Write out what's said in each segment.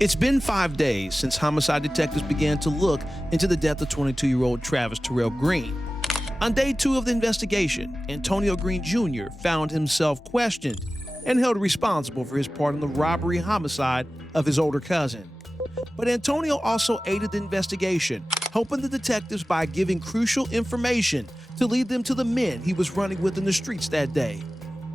It's been 5 days since homicide detectives began to look into the death of 22-year-old Travis Terrell Green. On day 2 of the investigation, Antonio Green Jr. found himself questioned and held responsible for his part in the robbery homicide of his older cousin. But Antonio also aided the investigation, helping the detectives by giving crucial information to lead them to the men he was running with in the streets that day.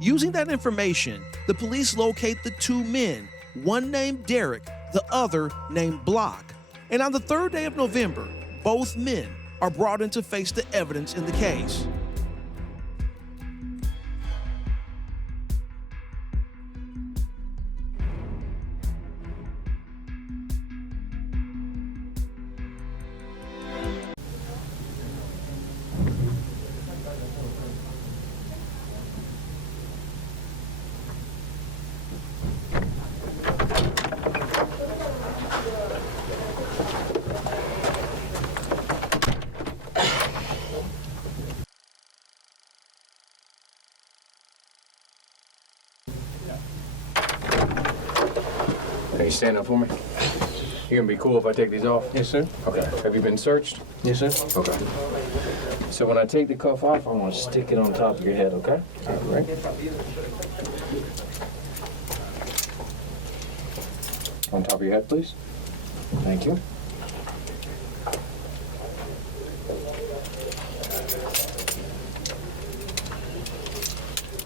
Using that information, the police locate the 2 men, one named Derek, the other named Block. And on the 3rd day of November, both men are brought in to face the evidence in the case. Can you stand up for me? You gonna be cool if I take these off? Yes, sir. Okay. Have you been searched? Yes, sir. Okay. So when I take the cuff off, I want to stick it on top of your head, okay? All right. On top of your head, please. Thank you.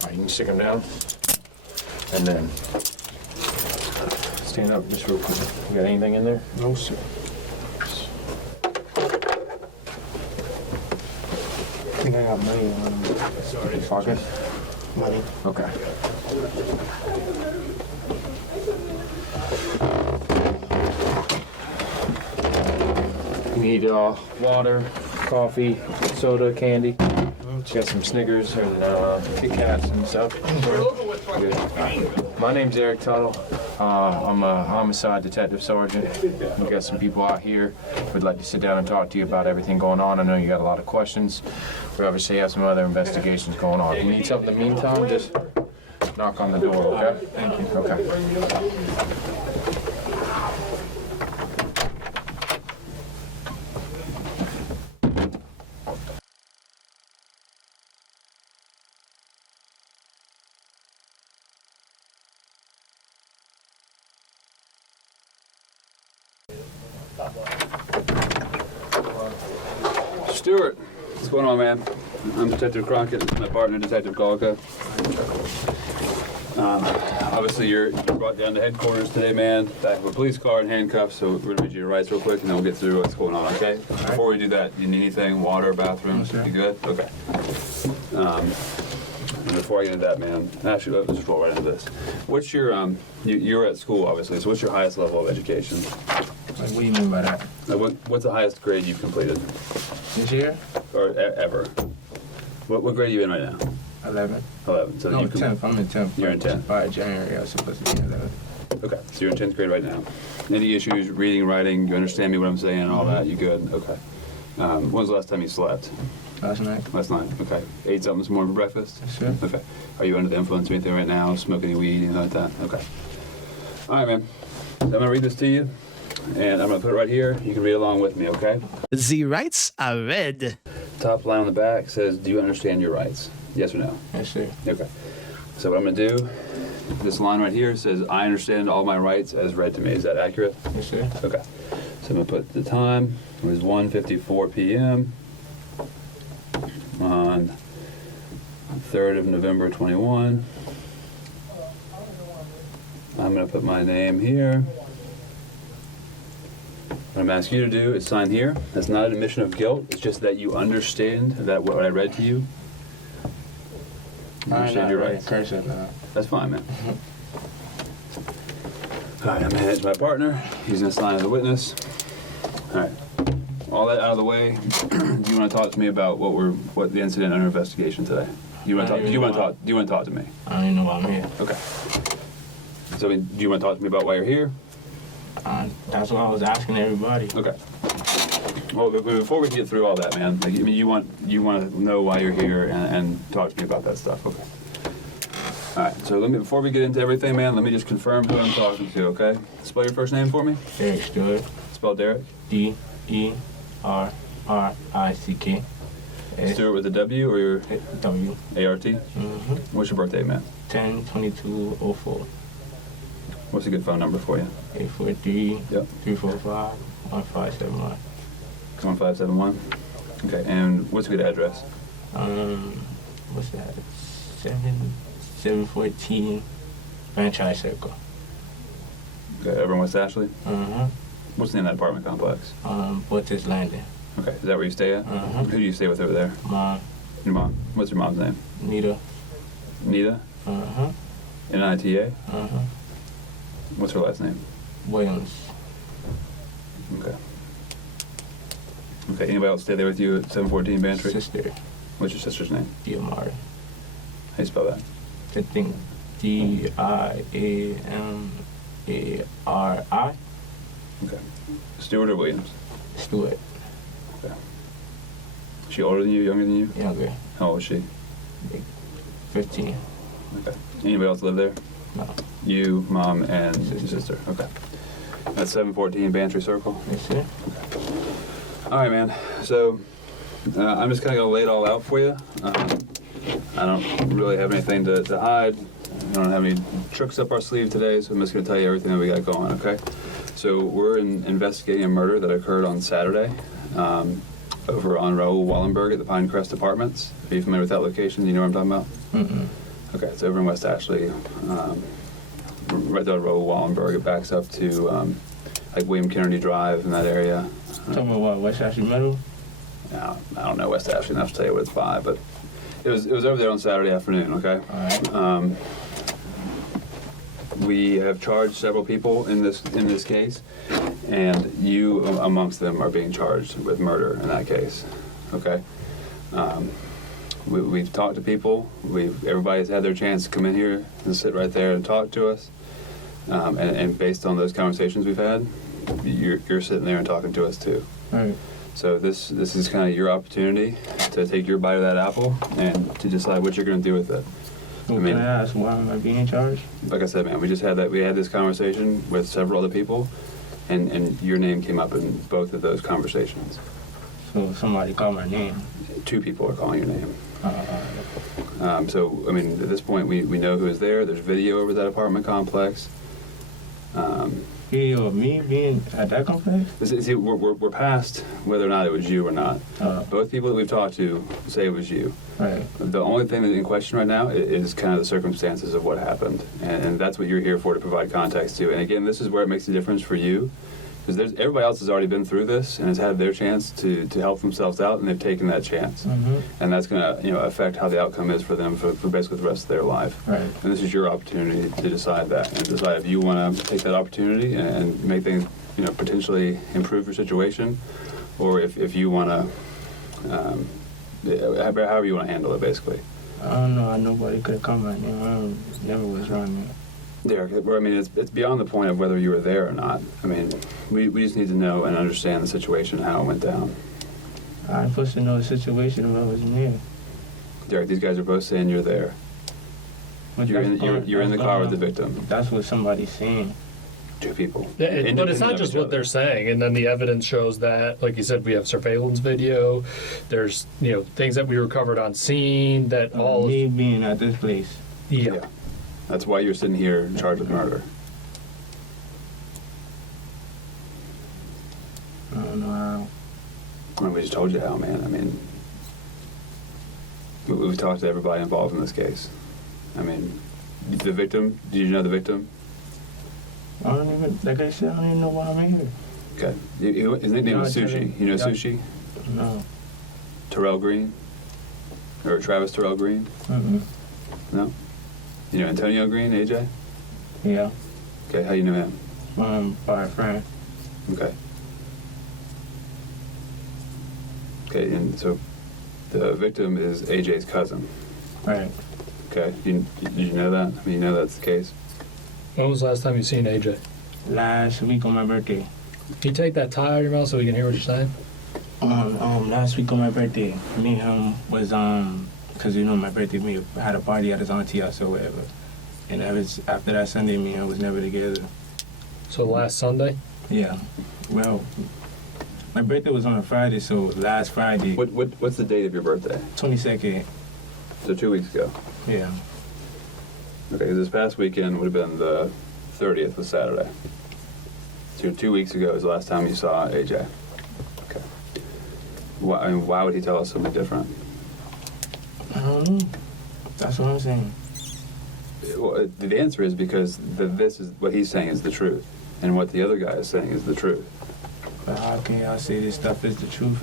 All right, you can stick them down. And then stand up just real quick. You got anything in there? No, sir. I think I got money on Your pocket? money. Okay. You need water, coffee, soda, candy. Got some Snickers and Kit Kats and stuff. Good. My name's Eric Tuttle. I'm a homicide detective sergeant. We got some people out here. We'd like to sit down and talk to you about everything going on. I know you got a lot of questions. We obviously have some other investigations going on. If you need something in the meantime, just knock on the door, okay? Thank you. Okay. Stuart, what's going on, man? I'm Detective Crockett, my partner, Detective Golka. Obviously, you're brought down to headquarters today, man. Back of a police car and handcuffs, so we're gonna read you your rights real quick, and then we'll get through what's going on, okay? Before we do that, you need anything? Water, bathroom? No, sir. You good? Okay. And before I get into that, man, actually, let's just roll right into this. What's your, you're at school, obviously, so what's your highest level of education? Like, what do you mean by that? What's the highest grade you've completed? This year? Or ever? What grade are you in right now? 11. 11. So No, you 10th. I'm in 10th. You're in 10th. By January, I was supposed to be in 11th. Okay, so you're in 10th grade right now. Any issues, reading, writing, you understand me what I'm saying and all that? You good? Okay. When was the last time you slept? Last night? Last night, okay. Ate something this morning for breakfast? Yes, sir. Okay. Are you under the influence of anything right now? Smoke any weed, anything like that? Okay. All right, man. So I'm gonna read this to you, and I'm gonna put it right here. You can read along with me, okay? The rights are read. Top line on the back says, do you understand your rights? Yes or no? Yes, sir. Okay. So what I'm gonna do, this line right here says, I understand all my rights as read to me. Is that accurate? Yes, sir. Okay. So I'm gonna put the time. It was 1:54 p.m. on 3rd of November 21. I'm gonna put my name here. What I'm asking you to do is sign here. That's not an admission of guilt. It's just that you understand that what I read to you. You understand your rights. Curse it now. That's fine, man. All right, I'm gonna hand it to my partner. He's gonna sign as a witness. All right. All that out of the way. Do you want to talk to me about what the incident under investigation today? Do you want to talk? Do you want to talk to me? I don't even know why I'm here. Okay. So, do you want to talk to me about why you're here? That's what I was asking everybody. Okay. Well, before we get through all that, man, like, I mean, you want to know why you're here and talk to me about that stuff. Okay. All right, so before we get into everything, man, let me just confirm who I'm talking to, okay? Spell your first name for me. Derek Stewart. Spell Derek. DERRICK. Stewart with a W or your W. ART? Mm-hmm. What's your birthday, man? 10/22/04. What's a good phone number for you? 843 Yep. 345 1571. 1571. Okay, and what's a good address? What's that? 714 Franchise Circle. Okay, over in West Ashley? Uh-huh. What's the name of that apartment complex? Butcher's Landing. Okay, is that where you stay at? Uh-huh. Who do you stay with over there? Mom, Your mom. What's your mom's name? Nita. Nita? Uh-huh. Nita? Uh-huh. What's her last name? Williams. Okay. Okay, anybody else stay there with you at 714 Bantry? Sister, What's your sister's name? Diamari. How you spell that? I think DIAMARI. Okay. Stewart or Williams? Stewart. Okay. Is she older than you, younger than you? Younger. How old is she? 15. Okay. Anybody else live there? No. You, mom, and your Sister. sister. Okay. That's 714 Bantry Circle. Yes, sir. All right, man. So I'm just kind of gonna lay it all out for you. I don't really have anything to hide. I don't have any tricks up our sleeve today, so I'm just gonna tell you everything that we got going. Okay. So we're investigating a murder that occurred on Saturday over on Raoul Wallenberg at the Pinecrest Apartments. Are you familiar with that location? Do you know what I'm talking about? Mm-mm. Okay, it's over in West Ashley, right there on Raoul Wallenberg. It backs up to like William Kennedy Drive in that area. Talking about what? West Ashley Middle? I don't know West Ashley enough to tell you what it's by, but it was over there on Saturday afternoon. Okay. All right. We have charged several people in this case, and you amongst them are being charged with murder in that case. Okay. We've talked to people. Everybody's had their chance to come in here and sit right there and talk to us. And based on those conversations we've had, you're sitting there and talking to us too. All right. So this is kind of your opportunity to take your bite of that apple and to decide what you're going to do with it. So I mean- can I ask why am I being charged? Like I said, man, we had this conversation with several other people, and your name came up in both of those conversations. So somebody called my name. 2 people are calling your name. Uh, So, I mean, at this point, we know who is there. There's video over that apartment complex. Video of me being at that complex? See, we're past whether or not it was you or not. Both people that we've talked to say it was you. Right. The only thing that's in question right now is kind of the circumstances of what happened. And that's what you're here for, to provide context to. And again, this is where it makes a difference for you. Because everybody else has already been through this and has had their chance to help themselves out, and they've taken that chance. Mm-hmm. And that's going to affect how the outcome is for them for basically the rest of their life. Right. And this is your opportunity to decide that, and decide if you want to take that opportunity and make things potentially improve your situation, or if you want to however you want to handle it, basically. I don't know. Nobody could have come my name. I never was around there. Derek, I mean, it's beyond the point of whether you were there or not. I mean, we just need to know and understand the situation, how it went down. I'm supposed to know the situation if I wasn't there. Derek, these guys are both saying you're there. But You're in the that's car with going the on. victim. That's what somebody's saying. 2 people. But it's Independent not of just each what other. they're saying, and then the evidence shows that, like you said, we have surveillance video. There's things that we recovered on scene that all. Me being at this place. Yeah. That's why you're sitting here charged with murder. I don't know how. I mean, we just told you how, man. I mean, we've talked to everybody involved in this case. I mean, the victim, did you know the victim? I don't even, like I said, I don't even know why I'm here. Okay. His nickname was Sushi. You know Sushi? No. Terrell Green? Or Travis Terrell Green? Mm-mm. No? You know Antonio Green, AJ? Yeah. Okay, how you know him? By a friend. Okay. Okay, and so the victim is AJ's cousin. Right. Okay, did you know that? I mean, you know that's the case? When was the last time you seen AJ? Last week on my birthday. Can you take that tie out of your mouth so we can hear what you're saying? Last week on my birthday, me and him was, cause my birthday, we had a party at his auntie house or whatever. And after that Sunday, me and I was never together. So last Sunday? Yeah. Well, my birthday was on a Friday, so last Friday, What's the date of your birthday? 22nd. So 2 weeks ago. Yeah. Okay, 'cause this past weekend would have been the 30th, was Saturday. So 2 weeks ago is the last time you saw AJ. Okay. Why would he tell us something different? I don't know. That's what I'm saying. Well, the answer is because this is what he's saying is the truth, and what the other guy is saying is the truth. But how can y'all say this stuff is the truth?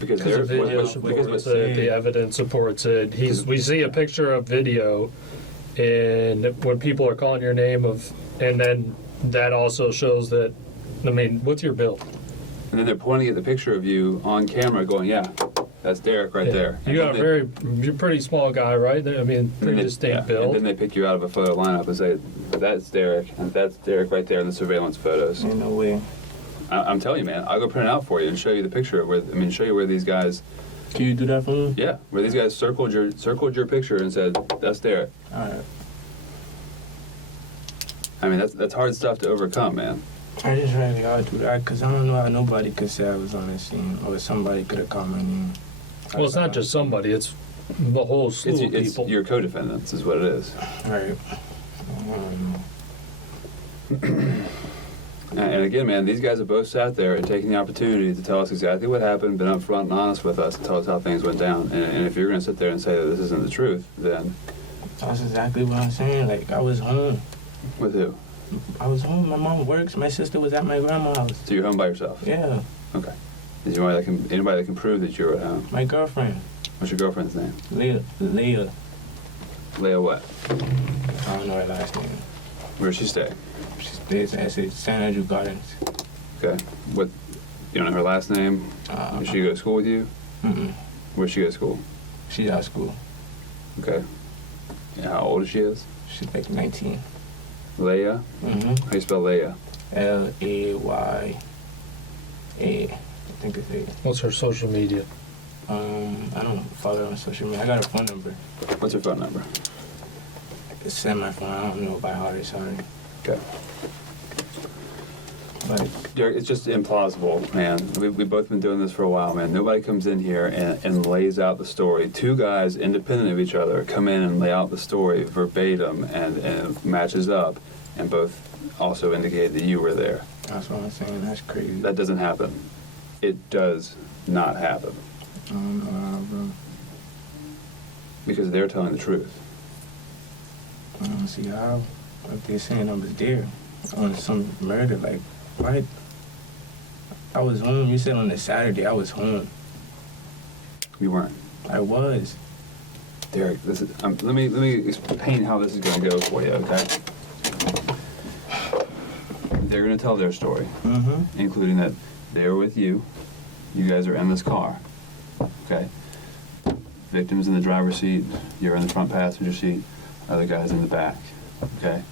Because Because the video because supports what- it, the evidence supports it. We see a picture of video, and when people are calling your name and then that also shows that, I mean, what's your bill? and then they're pointing at the picture of you on camera, going, "Yeah, that's Derek right there." You got you're a pretty small guy, right? I mean, pretty distinct And build. then they pick you out of a photo lineup and say, "That's Derek, and that's Derek right there in the surveillance photos." Ain't no way. I'm telling you, man. I'll go print it out for you and show you the picture of show you where these guys, Can you do that for me? yeah, where these guys circled your picture and said, "That's Derek." All right. I mean, that's hard stuff to overcome, man. I just really hard to do that because I don't know how nobody could say I was on the scene or somebody could have called my name. Well, it's not just somebody; it's the whole slew of It's people. your co-defendants is what it is. All right. And again, man, these guys have both sat there and taken the opportunity to tell us exactly what happened, been upfront and honest with us, and tell us how things went down. And if you're going to sit there and say that this isn't the truth, then That's exactly what I'm saying. Like, I was home. with who? I was home. My mom works. My sister was at my grandma's house. So you're home by yourself? Yeah. Okay. Is there anybody that can prove that you were at home? My girlfriend, What's your girlfriend's name? Leah. Leah what? I don't know her last name. Where's she stay? She stays at San Andrew Gardens. Okay. What? You don't know her last name? Does she go to school with you? Mm-mm. Where's she go to school? She's out of school. Okay. And how old is she? She's like 19. Leah? Mm-hmm. How do you spell Leah? Laya. I think it's A. What's her social media? I don't follow her on social media. I got her phone number. What's her phone number? It's in my phone. I don't know by heart. Sorry. Okay. But Derek, it's just implausible, man. We've both been doing this for a while, man. Nobody comes in here and lays out the story. Two guys, independent of each other, come in and lay out the story verbatim and it matches up, and both also indicate that you were there. that's what I'm saying. That's crazy. That doesn't happen. It does not happen. I don't know how, bro. Because they're telling the truth. I don't see how. If they're saying I was there on some murder, like, what? I was home. You said on the Saturday I was home. You weren't. I was. Derek, this is, let me paint how this is going to go for you, okay? They're going to tell their story, Mm-hmm. including that they were with you. You guys are in this car, okay? Victim's in the driver's seat. You're in the front passenger seat. Other guy's in the back, okay?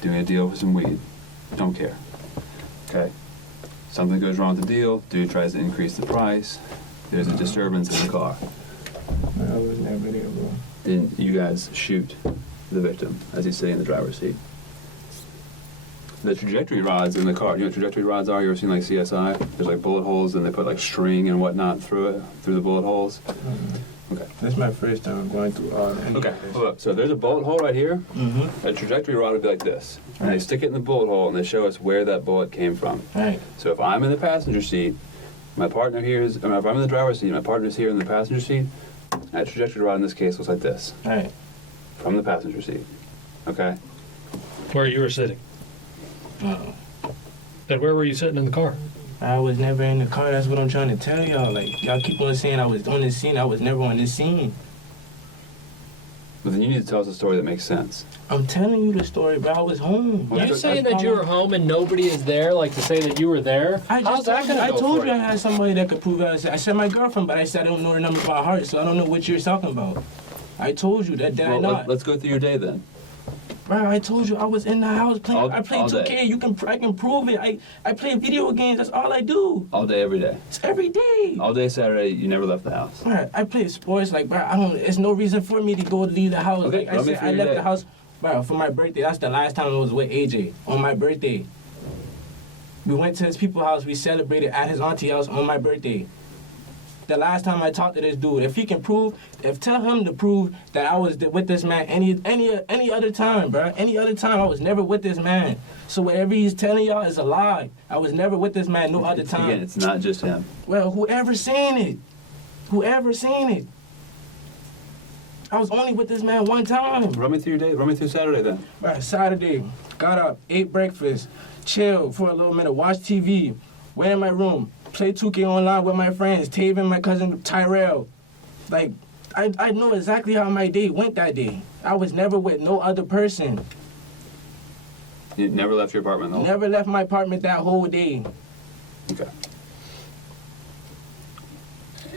Doing a deal for some weed. Don't care, okay? Something goes wrong with the deal. Dude tries to increase the price. There's a disturbance in the car. I was never there, bro. Then you guys shoot the victim as he's sitting in the driver's seat. The trajectory rods in the car, you know what trajectory rods are? You ever seen like CSI? There's like bullet holes and they put like string and whatnot through the bullet holes. Okay. That's my first time going through all that. Okay, hold up. So there's a bullet hole right here. Mm-hmm. A trajectory rod would be like this. And they stick it in the bullet hole and they show us where that bullet came from. Right. So if I'm in the passenger seat, my partner here is, if I'm in the driver's seat, my partner's here in the passenger seat, that trajectory rod in this case looks like this. Right. From the passenger seat. Okay? Where you were sitting? Uh-oh. Then where were you sitting in the car? I was never in the car. That's what I'm trying to tell y'all. Like, y'all keep on saying I was on this scene. I was never on this scene. But then you need to tell us a story that makes sense. I'm telling you the story, bro. I was home. Well, You that's- saying that you were home and nobody is there, like to say that you were there? How's that gonna I go told for you I you? had somebody that could prove it. I said my girlfriend, but I said I don't know her number by heart, so I don't know what you're talking about. I told you that. Did I Well, not? let's go through your day then. Bro, I told you I was in the house playing. I played all 2K. day. I can prove it. I play video games. That's all I do. All day, every day. It's every day. All day Saturday, you never left the house. Bro, I play sports. Like, bro, I don't. There's no reason for me to go leave the house. Okay, Like I run me said, through I your left day. the house Bro, for my birthday, that's the last time I was with AJ. On my birthday. We went to his people's house. We celebrated at his auntie house on my birthday. The last time I talked to this dude, if he can prove, tell him to prove that I was with this man any other time, bro. Any other time, I was never with this man. So whatever he's telling y'all is a lie. I was never with this man no other time. Again, it's not just him. Well, whoever seen it. Whoever seen it. I was only with this man one time. Run me through your day. Run me through Saturday then. Right, Saturday, got up, ate breakfast, chilled for a little minute, watched TV, went in my room, played 2K online with my friends, Taven, my cousin Tyrell. Like, I know exactly how my day went that day. I was never with no other person. You never left your apartment though? Never left my apartment that whole day. Okay.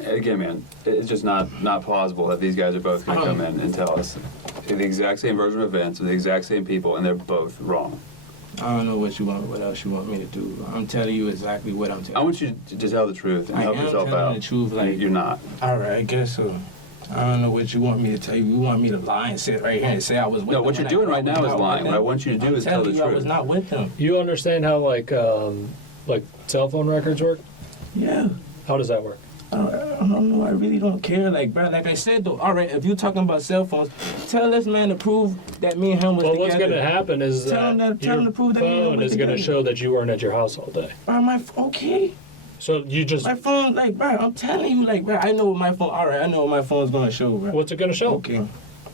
Again, man, it's just not plausible that these guys are both going to come in and tell us the exact same version of events with the exact same people, and they're both wrong. I don't know what else you want me to do. I'm telling you exactly what I'm telling you. I want you to tell the truth and help yourself telling out. the truth, like, You're not. All right, I guess so. I don't know what you want me to tell you. You want me to lie and sit right here and say I was with No, them what you're when I doing right now is was not lying. with What I them? want you to do I'm is tell the telling you I was truth. not with them. You understand how like cell phone records work? Yeah. How does that work? I don't know. I really don't care. Like, bro, like I said, though, all right, if you're talking about cell phones, tell this man to prove that me and him was Well, together. what's going to happen is Tell him that tell him your to prove that me and him phone was is going to together. show that you weren't at your house all day. Bro, okay. So you just, My phone, like, bro, I'm telling you, like, bro, I know what my phone, all right, I know what my phone's going to show, bro. what's it going to show? Okay.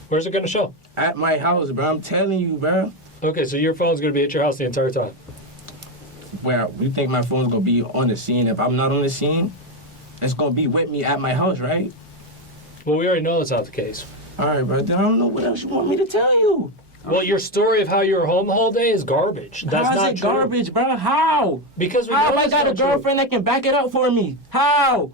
Where's it going to show? At my house, bro, I'm telling you, bro. Okay, so your phone's going to be at your house the entire time. Well, you think my phone's going to be on the scene if I'm not on the scene? It's going to be with me at my house, right? Well, we already know that's not the case. All right, bro, then I don't know what else you want me to tell you. Well, your story of how you were home the whole day is garbage. That's How's not it true. garbage, bro? How? Because we How know I that's got a not true. girlfriend that can back it up for me? How?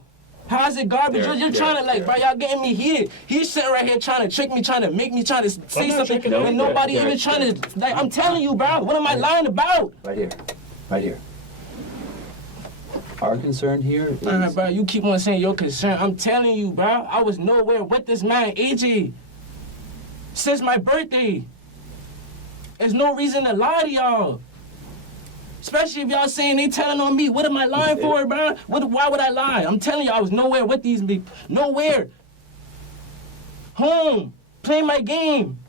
How's it garbage? Derek, You're trying to, like, Derek. bro, y'all getting me here. He's sitting right here trying to trick me, trying to make me, trying to say not something tricking you. when nobody Derek, even trying to, like, I'm telling you, bro, what am I lying about? Right here. Right here. Our concern here is... Bro, you keep on saying your concern. I'm telling you, bro, I was nowhere with this man, AJ, since my birthday. There's no reason to lie to y'all. Especially if y'all saying they telling on me. What am I lying for, bro? Why would I lie? I'm telling you, I was nowhere with these people. Nowhere. Home. Playing my game.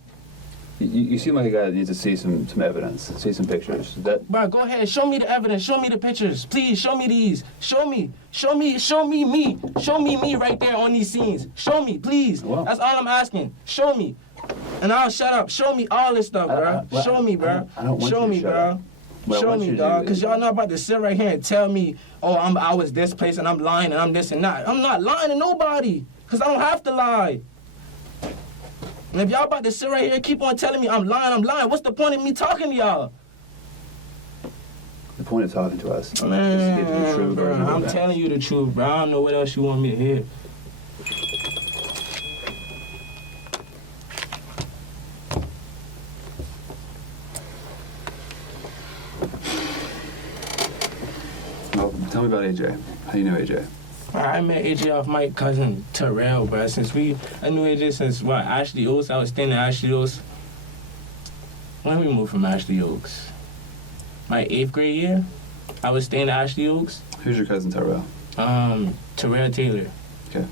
You seem like a guy that needs to see some evidence, see some pictures. That Bro, go ahead. Show me the evidence. Show me the pictures. Please, show me these. Show me. Show me me. Show me me right there on these scenes. Show me, please. Well- That's all I'm asking. Show me. And I'll shut up. Show me all this stuff, bro. well, Show me, bro. I don't want Show you to me, shut bro. up. What I Show want you me, to dog. do Because is- y'all not about to sit right here and tell me, oh, I was this place and I'm lying and I'm this and that. I'm not lying to nobody. Because I don't have to lie. And if y'all about to sit right here and keep on telling me I'm lying, what's the point of me talking to y'all? the point of talking to us is to get to the Man, true bro, version of I'm events. telling you the truth, bro. I don't know what else you want me to hear. Well, tell me about AJ. How do you know AJ? I met AJ off my cousin Terrell, bro. I knew AJ since what, Ashley Oaks. I was staying in Ashley Oaks. When we moved from Ashley Oaks, my 8th grade year, I was staying at Ashley Oaks. Who's your cousin Tyrell? Terrell Taylor. Okay.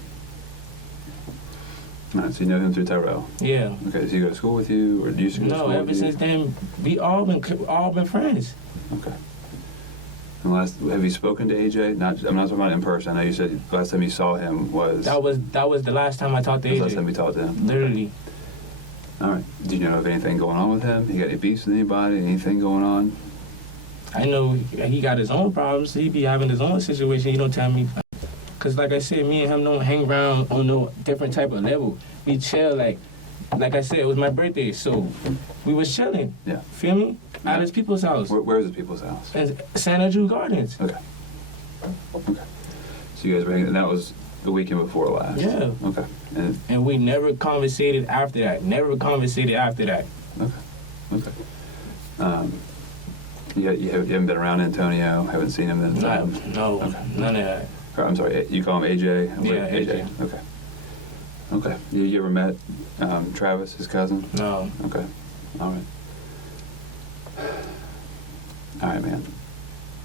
All right, so you know him through Tyrell. Yeah. Okay, does he go to school with you, or do you used to go to No, school ever with you? since then, we all been friends. Okay. And have you spoken to AJ? I'm not talking about in person. I know you said the last time you saw him was... That was the last time I talked to the last time AJ. you talked to him. Literally. All right. Do you know of anything going on with him? You got any beefs with anybody? Anything going on? I know he got his own problems. He be having his own situation. He don't tell me. Cause like I said, me and him don't hang around on no different type of level. We chill like I said, it was my birthday, so we was chilling. Yeah. Feel me? At his people's house. Where's the people's house? In Santa Drew Gardens. Okay. Okay. So you guys were hanging, and that was the weekend before last? Yeah. Okay. And, And we never conversated after that. okay. You haven't been around Antonio, haven't seen him then? No, Okay. none of that. I'm sorry, you call him AJ? Yeah, AJ. Okay. Okay. You ever met Travis, his cousin? No. Okay. All right. All right, man.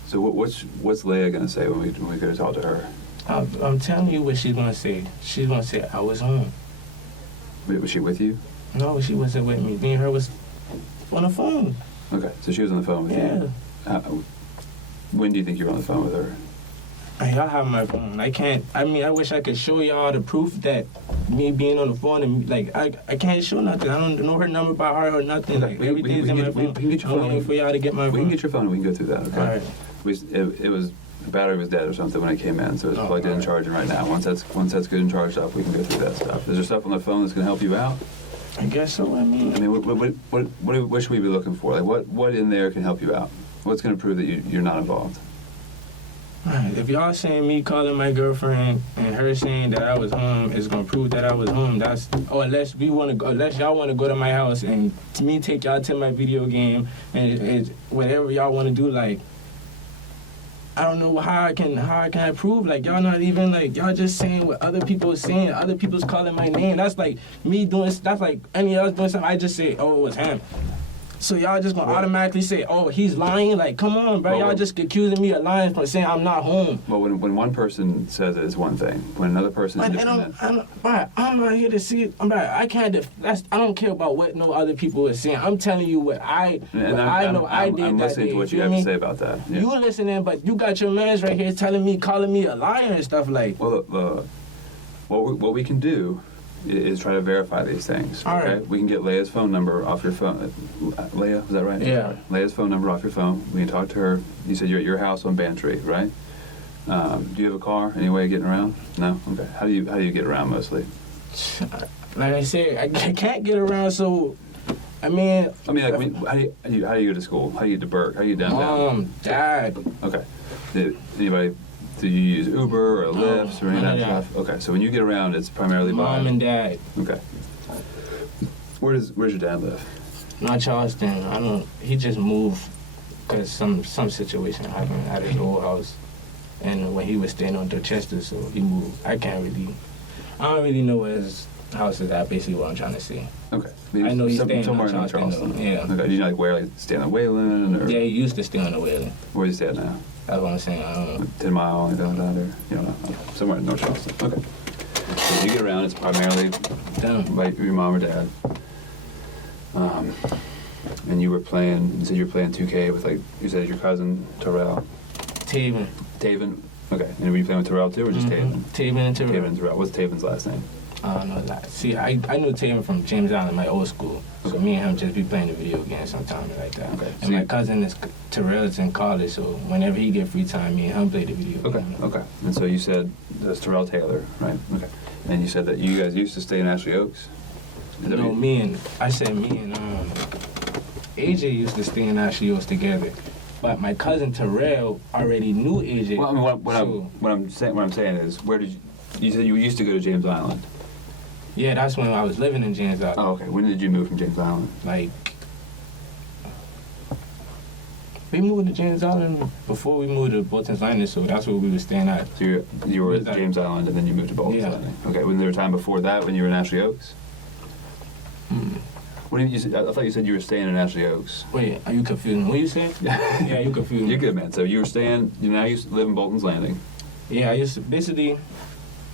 So what's Leia gonna say when we go to talk to her? I'm telling you what she's gonna say. She's gonna say I was home. Was she with you? No, she wasn't with me. Me and her was on the phone. Okay, so she was on the phone with you. When do you think you were on the phone with her? Y'all have my phone. I wish I could show y'all the proof that me being on the phone and like I can't show nothing. I don't know her number by heart or nothing. Like everything's in my phone. We can get your I'm phone. waiting for y'all to get my phone. We can get your phone and we can go through that. Okay. All right. It was the battery was dead or something when it came in, so it's plugged in and charging right now. Once that's good and charged up, we can go through that stuff. Is there stuff on the phone that's gonna help you out? I guess so. I mean, what should we be looking for? Like what in there can help you out? What's gonna prove that you're not involved? if y'all saying me calling my girlfriend and her saying that I was home is gonna prove that I was home, unless y'all wanna go to my house and me take y'all to my video game and whatever y'all wanna do, like I don't know how I can prove, like y'all not even like y'all just saying what other people are saying, other people's calling my name. That's like me doing, that's like any else doing something, I just say, oh, it was him. So y'all just gonna automatically say, oh, he's lying? Like, come on, bro. Y'all just accusing me of lying for saying I'm not home. Well, when one person says it, it's one thing. When another person is I'm not here to see it. I don't care about what no other people are saying. I'm telling you what I did I'm that listening day. to what you have to say about that. Yeah. You listening, but you got your mans right here calling me a liar and stuff like. Well, what we can do is try to verify these things. All Okay, right. we can get Leia's phone number off your phone. Leia, is that right? Yeah. Leia's phone number off your phone. We can talk to her. You said you're at your house on Bantry, right? Do you have a car? Any way of getting around? No. Okay. How do you get around mostly? Like I said, I can't get around. So, how do you go to school? How do you get to Burke? How do you get downtown? Dad. Okay. Do you use Uber or Lyft or any of that stuff? Okay, so when you get around, it's primarily Mom and Dad. Okay. Where's your dad live? Not Charleston. He just moved because some situation happened at his old house, and when he was staying on Dorchester, so he moved. I don't really know where his house is at. Basically, what I'm trying to say. Okay. I know he's staying somewhere in in Charleston. Though. Yeah. Okay. Do you know like where, like staying on Wayland or? Yeah, he used to stay on the Whaling. Where do you stay at now? That's what I'm saying. I don't know. 10 Mile, like down there. You don't know. Okay. Somewhere in North Charleston. Okay. So when you get around, it's primarily like your mom or dad. And you said you were playing 2K with you said your cousin, Terrell. Taven. Okay. And were you playing with Terrell too or just Taven? Taven and Terrell. Taven and Terrell. What's Taven's last name? I don't know that. See, I knew Taven from James Island, my old school. So me and him just be playing the video games sometimes like that. Okay. And my cousin Terrell is in college, so whenever he get free time, me and him play the video game. Okay. And so you said that's Terrell Taylor, right? Okay. And you said that you guys used to stay in Ashley Oaks? No, me and AJ used to stay in Ashley Oaks together. But my cousin Terrell already knew AJ. Well, I mean, what I'm saying is, where did you said you used to go to James Island? Yeah, that's when I was living in James Island. Oh, okay. When did you move from James Island? Like, we moved to James Island before we moved to Bolton's Landing, so that's where we were staying at. So you were at James Island and then you moved to Bolton's Landing. Okay. Was there a time before that when you were in Ashley Oaks? What did you say? I thought you said you were staying in Ashley Oaks. Wait, are you confused? What you said? Yeah, you confused. You're good, man. So you were staying. You live in Bolton's Landing. Yeah, I used to basically.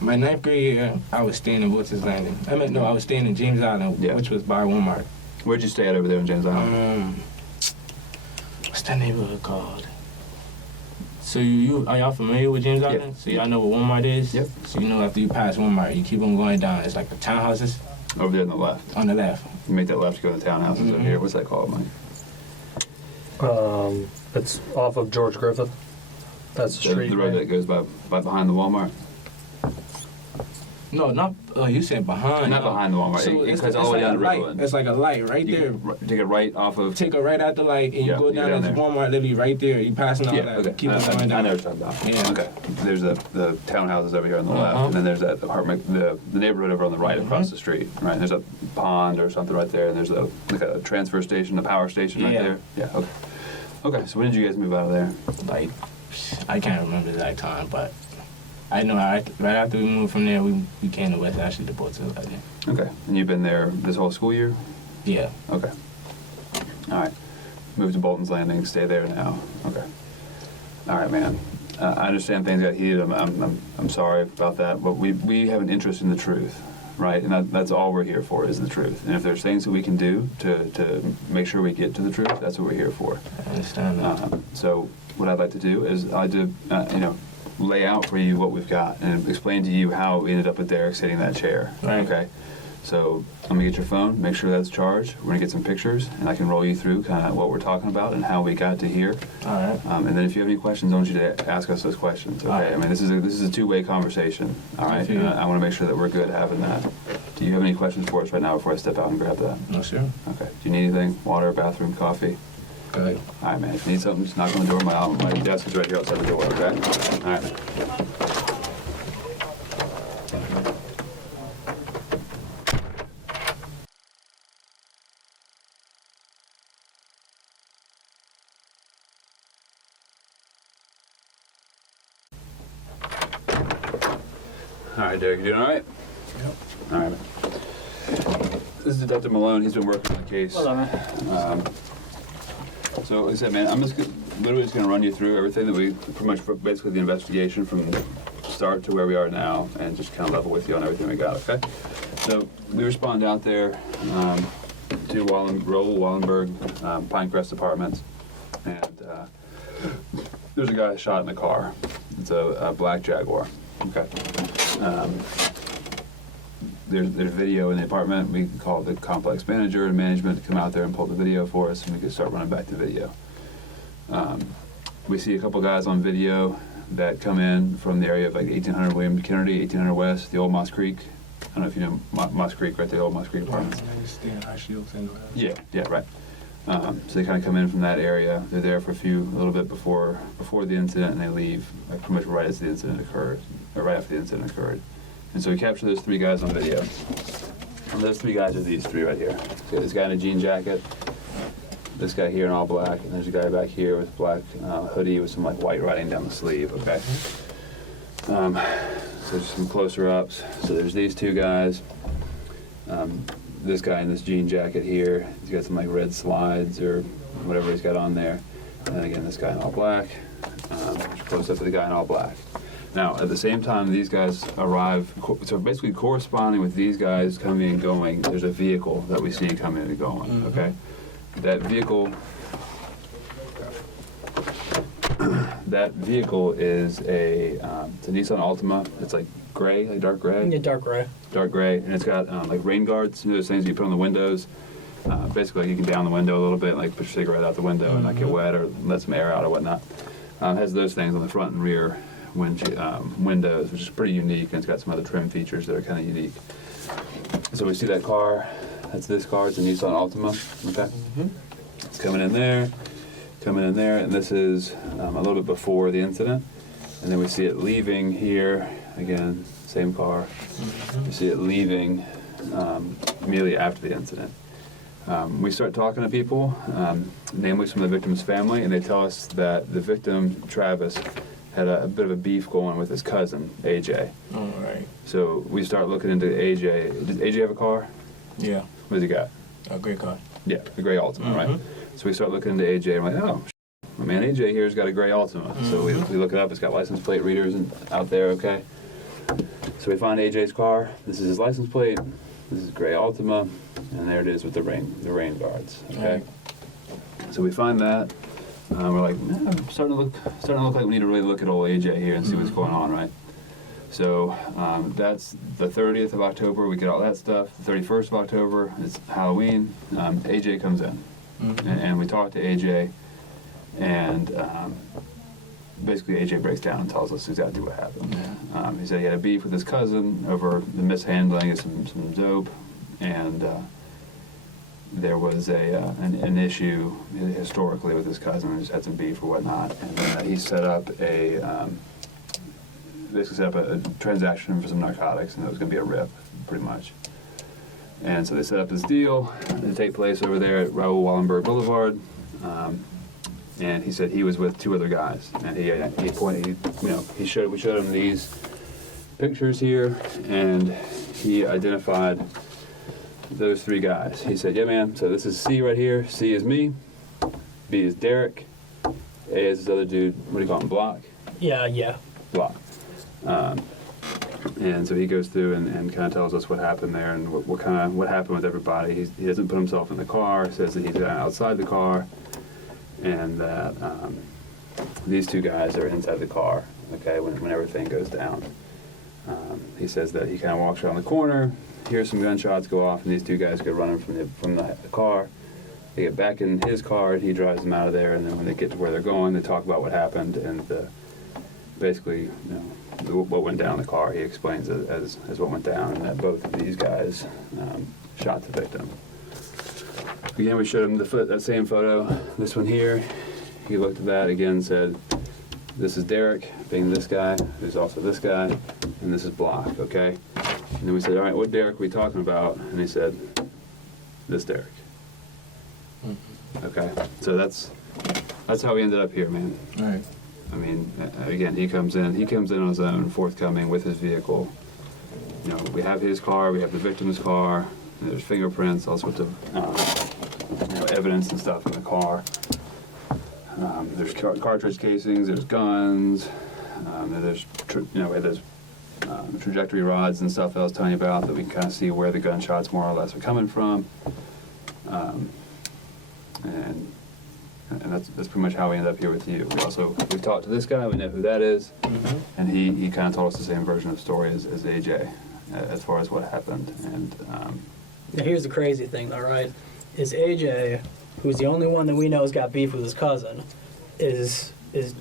My 9th grade year, I was staying in Bolton's Landing. I was staying in James Island, which was by Walmart. Where'd you stay at over there in James Island? What's that neighborhood called? So are y'all familiar with James Island? Yeah. So y'all know what Walmart is? Yep. So you know after you pass Walmart, you keep on going down. It's like the townhouses. Over there on the left. On the left. You make that left to go to the townhouses over here. What's that called, Mike? It's off of George Griffith. That's the street. The road right? that goes by behind the Walmart. No, not. You said behind. Not behind the Walmart. So it goes all the way down to Riverland. It's like a light right there. Take it right off of. Take it right at the light, and you go down to Walmart. Literally right there. You passing all that. Okay. Keep on going down. I know what you're talking about. Yeah. Okay. There's the townhouses over here on the left, and then there's that apartment, the neighborhood over on the right across the street. Right. There's a pond or something right there, and there's a transfer station, a power station right there. Yeah. Okay. Okay. So when did you guys move out of there? Like, I can't remember the exact time, but I know right after we moved from there, we came to West Ashley to Portsmouth. Okay. And you've been there this whole school year? Yeah. Okay. All right. Move to Bolton's Landing. Stay there now. Okay. All right, man. I understand things got heated. I'm sorry about that, but we have an interest in the truth, right? And that's all we're here for is the truth. And if there's things that we can do to make sure we get to the truth, that's what we're here for. I understand that. So what I'd like to do is lay out for you what we've got and explain to you how we ended up with Derek sitting in that chair. Right. Okay. So I'm gonna get your phone, make sure that's charged. We're gonna get some pictures, and I can roll you through kind of what we're talking about and how we got to here. All right. And then if you have any questions, I want you to ask us those questions. Okay. All right. I mean, this is a two-way conversation. All right. Thank you. I want to make sure that we're good having that. Do you have any questions for us right now before I step out and grab that? No, sure. Okay. Do you need anything? Water, bathroom, coffee? Go ahead. All right, man. If you need something, just knock on the door. My desk is right here outside the door. Okay. All right, man. All right, Derek, you doing all right? Yep. All right. This is Detective Malone. He's been working on the case. So, like I said, man, I'm literally just going to run you through everything that we, pretty much basically the investigation from start to where we are now, and just kind of level with you on everything we got, okay? So, we respond out there to Raoul Wallenberg, Pinecrest Apartments, and there's a guy shot in the car. It's a black Jaguar, okay? There's video in the apartment. We can call the complex manager and management to come out there and pull the video for us, and we can start running back the video. We see a couple guys on video that come in from the area of like 1800 William Kennedy, 1800 West, the old Moss Creek. I don't know if you know Moss Creek, right? The old Moss Creek apartments. I understand how she looks into it. Yeah, right. So they kind of come in from that area. They're there for a little bit before the incident, and they leave pretty much right as the incident occurred, or right after the incident occurred. And so we capture those three guys on video. And those three guys are these three right here. So this guy in a jean jacket, this guy here in all black, and there's a guy back here with black hoodie with some like white writing down the sleeve. Okay. So there's some closer ups. So there's these two guys. This guy in this jean jacket here, he's got some like red slides or whatever he's got on there. And then again, this guy in all black. Close up to the guy in all black. Now, at the same time, these guys arrive, so basically corresponding with these guys coming and going, there's a vehicle that we see coming and going, okay? That vehicle is it's a Nissan Altima. It's like gray, like dark gray. Yeah, dark gray. Dark gray, and it's got like rain guards, those things you put on the windows. Basically, like you can down the window a little bit, like push a cigarette out the window and not get wet or let some air out or whatnot. Has those things on the front and rear windows, which is pretty unique, and it's got some other trim features that are kind of unique. So we see that car. That's this car. It's a Nissan Altima. Okay. It's coming in there, and this is a little bit before the incident. And then we see it leaving here. Again, same car. We see it leaving immediately after the incident. We start talking to people, namely some of the victim's family, and they tell us that the victim, Travis, had a bit of a beef going with his cousin, AJ. All right. So we start looking into AJ. Does AJ have a car? Yeah. What does he got? A great car. Yeah, a gray Altima, right? So we start looking into AJ, and we're like, oh, my man AJ here's got a gray Altima. So we look it up. It's got license plate readers out there, okay? So we find AJ's car. This is his license plate. This is gray Altima, and there it is with the rain guards, okay? So we find that. We're like, man, starting to look like we need to really look at old AJ here and see what's going on, right? So that's the 30th of October. We get all that stuff. The 31st of October, it's Halloween. AJ comes in, and we talk to AJ, and basically AJ breaks down and tells us exactly what happened. He said he had a beef with his cousin over the mishandling of some dope, and there was an issue historically with his cousin. He just had some beef or whatnot, and he set up basically set up a transaction for some narcotics, and it was going to be a rip, pretty much. And so they set up this deal to take place over there at Raoul Wallenberg Boulevard. And he said he was with two other guys, and we showed him these pictures here, and he identified those three guys. He said, yeah, man, so this is C right here. C is me. B is Derek. A is this other dude, what do you call him, Block? Yeah. Block. And so he goes through and kind of tells us what happened there and what happened with everybody. He doesn't put himself in the car, says that he's outside the car, and that these two guys are inside the car, okay, when everything goes down. He says that he kind of walks around the corner, hears some gunshots go off, and these two guys go running from the car. They get back in his car, and he drives them out of there, and then when they get to where they're going, they talk about what happened, and basically, what went down in the car, he explains it as what went down, and that both of these guys shot the victim. Again, we showed him that same photo, this one here. He looked at that again, said, this is Derek, being this guy, who's also this guy, and this is Block, okay? And then we said, all right, what Derek are we talking about? And he said, this Derek. Okay, so that's how we ended up here, man. All right. I mean, again, he comes in on his own, forthcoming with his vehicle. We have his car, we have the victim's car, and there's fingerprints, all sorts of evidence and stuff in the car. There's cartridge casings, there's guns, there's trajectory rods and stuff that I was telling you about that we can kind of see where the gunshots more or less are coming from. And that's pretty much how we ended up here with you. We've talked to this guy, we know who that is, and he kind of told us the same version of the story as AJ, as far as what happened. And Now here's the crazy thing, though, right? Is AJ, who's the only one that we know has got beef with his cousin, is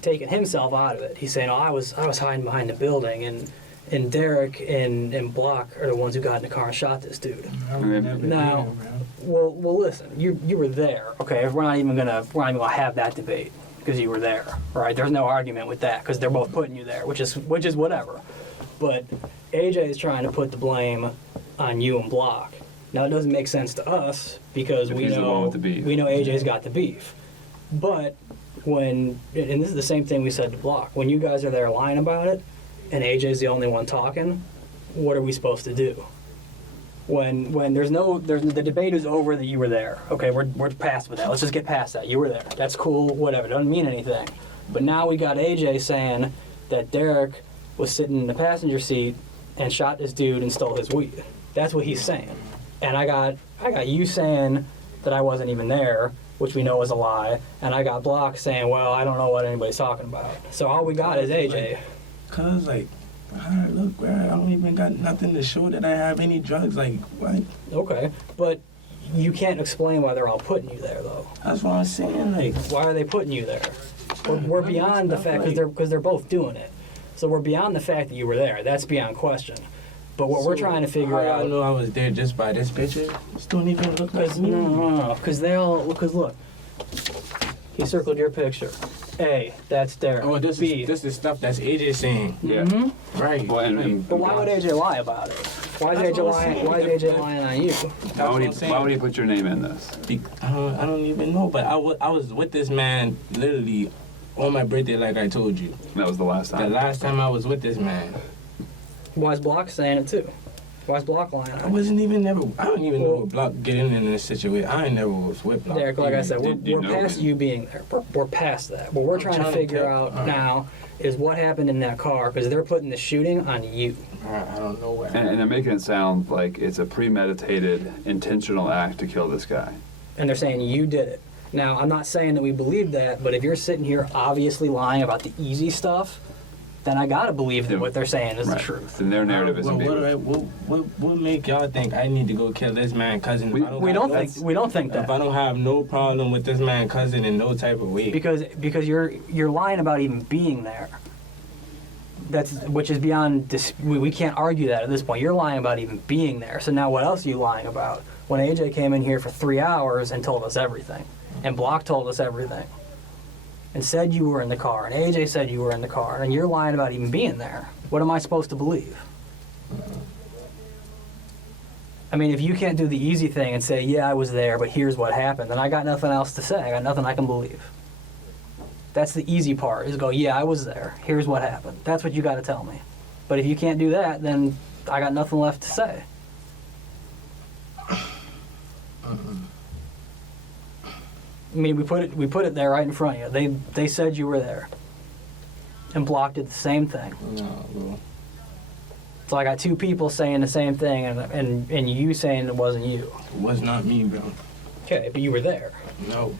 taking himself out of it. He's saying, "Oh, I was hiding behind the building, and Derek and Block are the ones who got in the car and shot this dude." Now, well, listen, you were there, okay? We're not even gonna have that debate because you were there, right? There's no argument with that because they're both putting you there, which is whatever. But AJ is trying to put the blame on you and Block. Now it doesn't make sense to us because we know AJ's got the beef. But and this is the same thing we said to Block, when you guys are there lying about it, and AJ's the only one talking, what are we supposed to do? When the debate is over that you were there. Okay, we're past with that. Let's just get past that. You were there. That's cool, whatever. Doesn't mean anything. But now we got AJ saying that Derek was sitting in the passenger seat and shot this dude and stole his weed. That's what he's saying. And I got you saying that I wasn't even there, which we know is a lie, and I got Block saying, well, I don't know what anybody's talking about. So all we got is AJ. Cause look, bro, I don't even got nothing to show that I have any drugs. Like, what? Okay, but you can't explain why they're all putting you there, though. That's what I'm saying. Like, Why are they putting you there? We're beyond the fact, because they're both doing it. So we're beyond the fact that you were there. That's beyond question. But what we're trying to figure out... I know I was there just by this picture. This don't even look like me. No, because look, he circled your picture. A, that's Derek. Oh, this B. is stuff that's AJ saying. yeah. Right. Well, and But why would AJ lie about it? Why is AJ lying on you? why would he put your name in this? I don't even know, but I was with this man literally on my birthday, like I told you. That was the last The time. last time I was with this man. Why is Block saying it too? Why is Block lying I on you? don't even know what Block getting in this situation. I ain't never was with Block. Derek, like I said, Did you we're know past him? you being there. We're past that. What we're trying to figure out now is what happened in that car, because they're putting the shooting on you. I don't know where. And they're making it sound like it's a premeditated, intentional act to kill this guy. And they're saying you did it. Now, I'm not saying that we believe that, but if you're sitting here obviously lying about the easy stuff, then I gotta believe that what they're saying is the truth. Then their narrative isn't being... What make y'all think I need to go kill this man cousin? We don't think If I that. don't have no problem with this man cousin in no type of way. Because you're lying about even being there. Which is beyond we can't argue that at this point. You're lying about even being there. So now what else are you lying about? When AJ came in here for 3 hours and told us everything, and Block told us everything, and said you were in the car, and AJ said you were in the car, and you're lying about even being there. What am I supposed to believe? I mean, if you can't do the easy thing and say, yeah, I was there, but here's what happened, then I got nothing else to say. I got nothing I can believe. That's the easy part, is go, yeah, I was there. Here's what happened. That's what you got to tell me. But if you can't do that, then I got nothing left to say. I mean, we put it there right in front of you. They said you were there. And Block did the same thing. No, bro. So I got two people saying the same thing, and you saying it wasn't you. It was not me, bro. Okay, but you were there. No.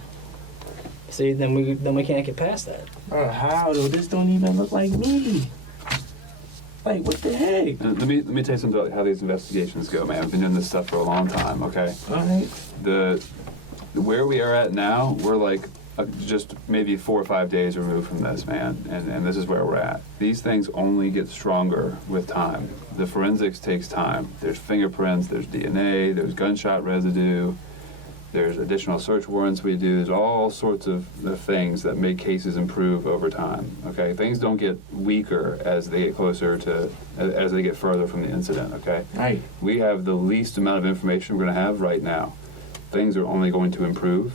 See, then we can't get past that. Bro, how though? This don't even look like me. Like, what the heck? Let me tell you something about how these investigations go, man. I've been doing this stuff for a long time, okay? Alright. Where we are at now, we're like just maybe 4 or 5 days removed from this, man, and this is where we're at. These things only get stronger with time. The forensics takes time. There's fingerprints, there's DNA, there's gunshot residue, there's additional search warrants we do. There's all sorts of things that make cases improve over time, okay? Things don't get weaker as they get closer to, as they get further from the incident, okay? Right. We have the least amount of information we're going to have right now. Things are only going to improve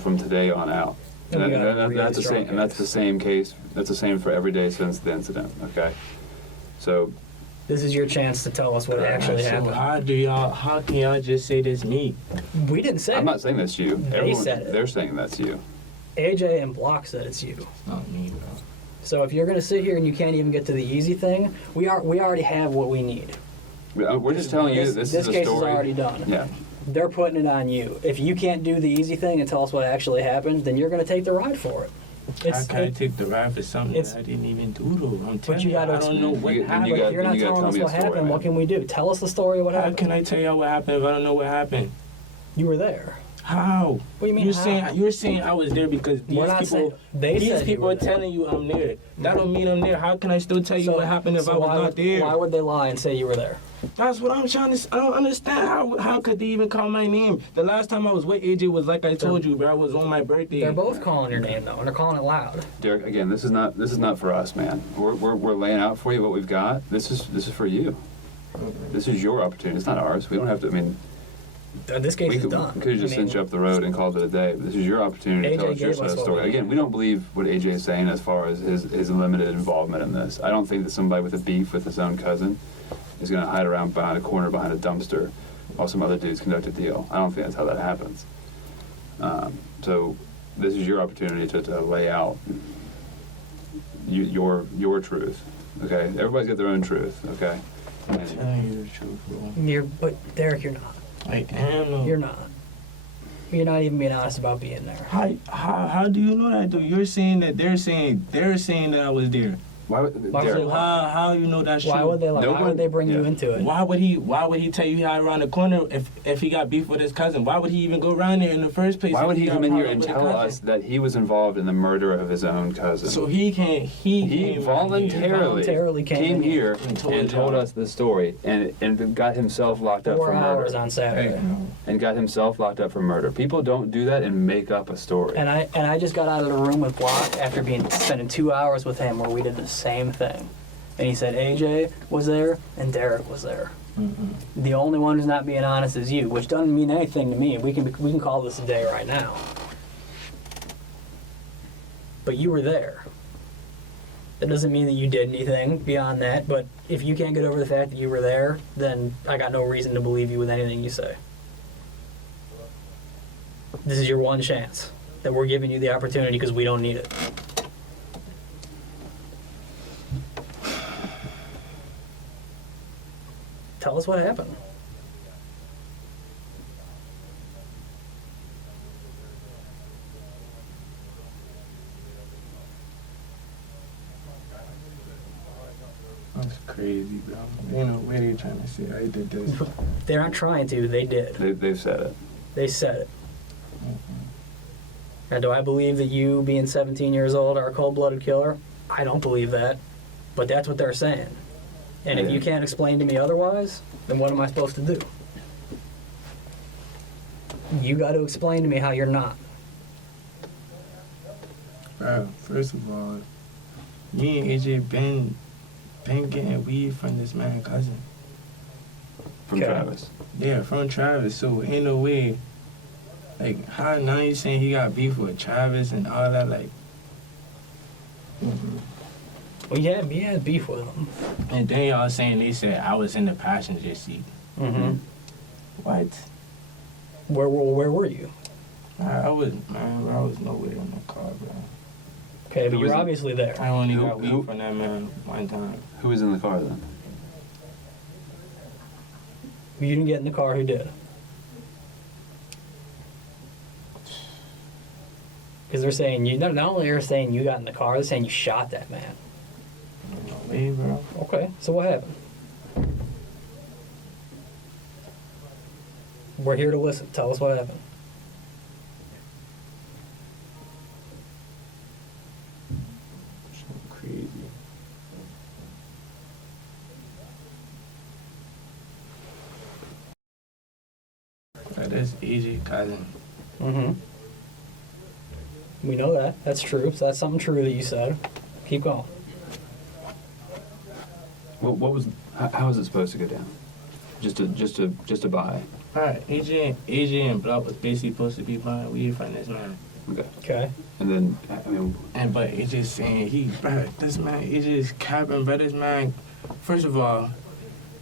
from today on out. And we got a really That's the strong same, and that's case. the same case. That's the same for every day since the incident. Okay, so This is your chance to tell us what actually So happened. how can y'all just say this me? We didn't say I'm it. not saying that's you. They said it. They're saying that's you. AJ and Block said it's you. Not me, bro. So if you're gonna sit here and you can't even get to the easy thing, we already have what we need. We're just telling you this is a case story. is already done. Yeah. They're putting it on you. If you can't do the easy thing and tell us what actually happened, then you're gonna take the ride for it. How can I take the ride for something it's- that I didn't even do though? I'm telling you you, gotta I don't know what you- then happened. you got- If you're not you gotta telling tell us me a what story, happened, man. what can we do? Tell us the story of what How happened. can I tell y'all what happened if I don't know what happened? You were there. How? What do you mean, how? You're saying I was there because these We're not people saying- they these said you people were are there. telling you I'm there. That don't mean I'm there. How can I still tell you what happened if I was why not would, there? Why would they lie and say you were there? That's what I'm trying to. I don't understand how could they even call my name? The last time I was with AJ was like I told you, bro. I was on my birthday. They're both calling your name though, and they're calling it loud. Derek, again, this is not for us, man. We're laying out for you what we've got. This is for you. This is your opportunity. It's not ours. We don't have to. I mean, This case we is could done. just sent you up the road and called it a day. This is your opportunity to AJ tell us your gave side us of the what story. we Again, need. we don't believe what AJ is saying as far as his limited involvement in this. I don't think that somebody with a beef with his own cousin is going to hide around behind a corner behind a dumpster while some other dudes conduct a deal. I don't think that's how that happens. So this is your opportunity to lay out your truth. Okay, everybody's got their own truth. Okay. I'm And telling you the truth, bro. But Derek, you're not. I am. though. You're not. You're not even being honest about being there. How do you know that though? You're saying that they're saying that I was there. why would Why would Derek, they So how you know that's Why true? would they lie? No Why one- would they bring you yeah. into it? Why would he tell you he hide around the corner if he got beef with his cousin? Why would he even go around there in the first place? Why if would he got come in here problem and with a tell cousin? us that he was involved in the murder of his own cousin? So he can't. He He came voluntarily came here and told and told y'all. us the story and got himself locked up 4 for hours murder. on Saturday. And got himself locked up for murder. People don't do that and make up a story. And I just got out of the room with Block after spending 2 hours with him where we did the same thing. And he said AJ was there and Derek was there. Mm-hmm. The only one who's not being honest is you, which doesn't mean anything to me. We can call this a day right now. But you were there. That doesn't mean that you did anything beyond that, but if you can't get over the fact that you were there, then I got no reason to believe you with anything you say. This is your one chance that we're giving you the opportunity because we don't need it. Tell us what happened. That's crazy, bro. You know where they trying to say I did this. They're not trying to, they did. They've said it. They said it. Now, do I believe that you, being 17 years old, are a cold-blooded killer? I don't believe that. But that's what they're saying. And if Yeah. you can't explain to me otherwise, then what am I supposed to do? You got to explain to me how you're not. Bro, first of all, me and AJ been getting weed from this man's cousin. From Okay. Travis. Yeah, from Travis. So ain't no way. Like, how now you saying he got beef with Travis and all that? Like, Well, yeah, he had beef with him. and then y'all saying they said I was in the passenger seat. Mm-hmm. What? Where were you? I was nowhere in the car, bro. Okay, but Who was you're it? obviously there. I only Who- got who- weed from that man one time. Who was in the car then? You didn't get in the car. Who did? Because they're saying you. Not only are they saying you got in the car, they're saying you shot that man. No way, bro. Okay, so what happened? We're here to listen. Tell us what happened. Crazy. That's easy, cousin. Mm-hmm. We know that. That's true. So that's something true that you said. Keep going. What was? How was it supposed to go down? Just to buy. Alright, AJ and Block was basically supposed to be buying weed from this man. Okay. Okay. And then I mean, But AJ saying this man, AJ is capping, but this man, first of all,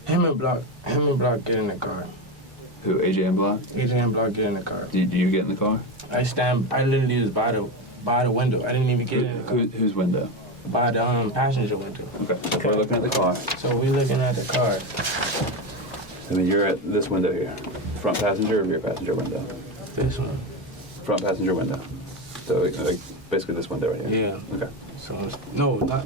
him and Block get in the car. who? AJ and Block? AJ and Block get in the car. Do you get in the car? I literally was by the window. I didn't even get in the car. Whose window? By the passenger window. Okay. So we're looking at the car. So we looking at the car. I mean, you're at this window here. Front passenger or rear passenger window? This one. Front passenger window. So like basically this window right here. Yeah. Okay. So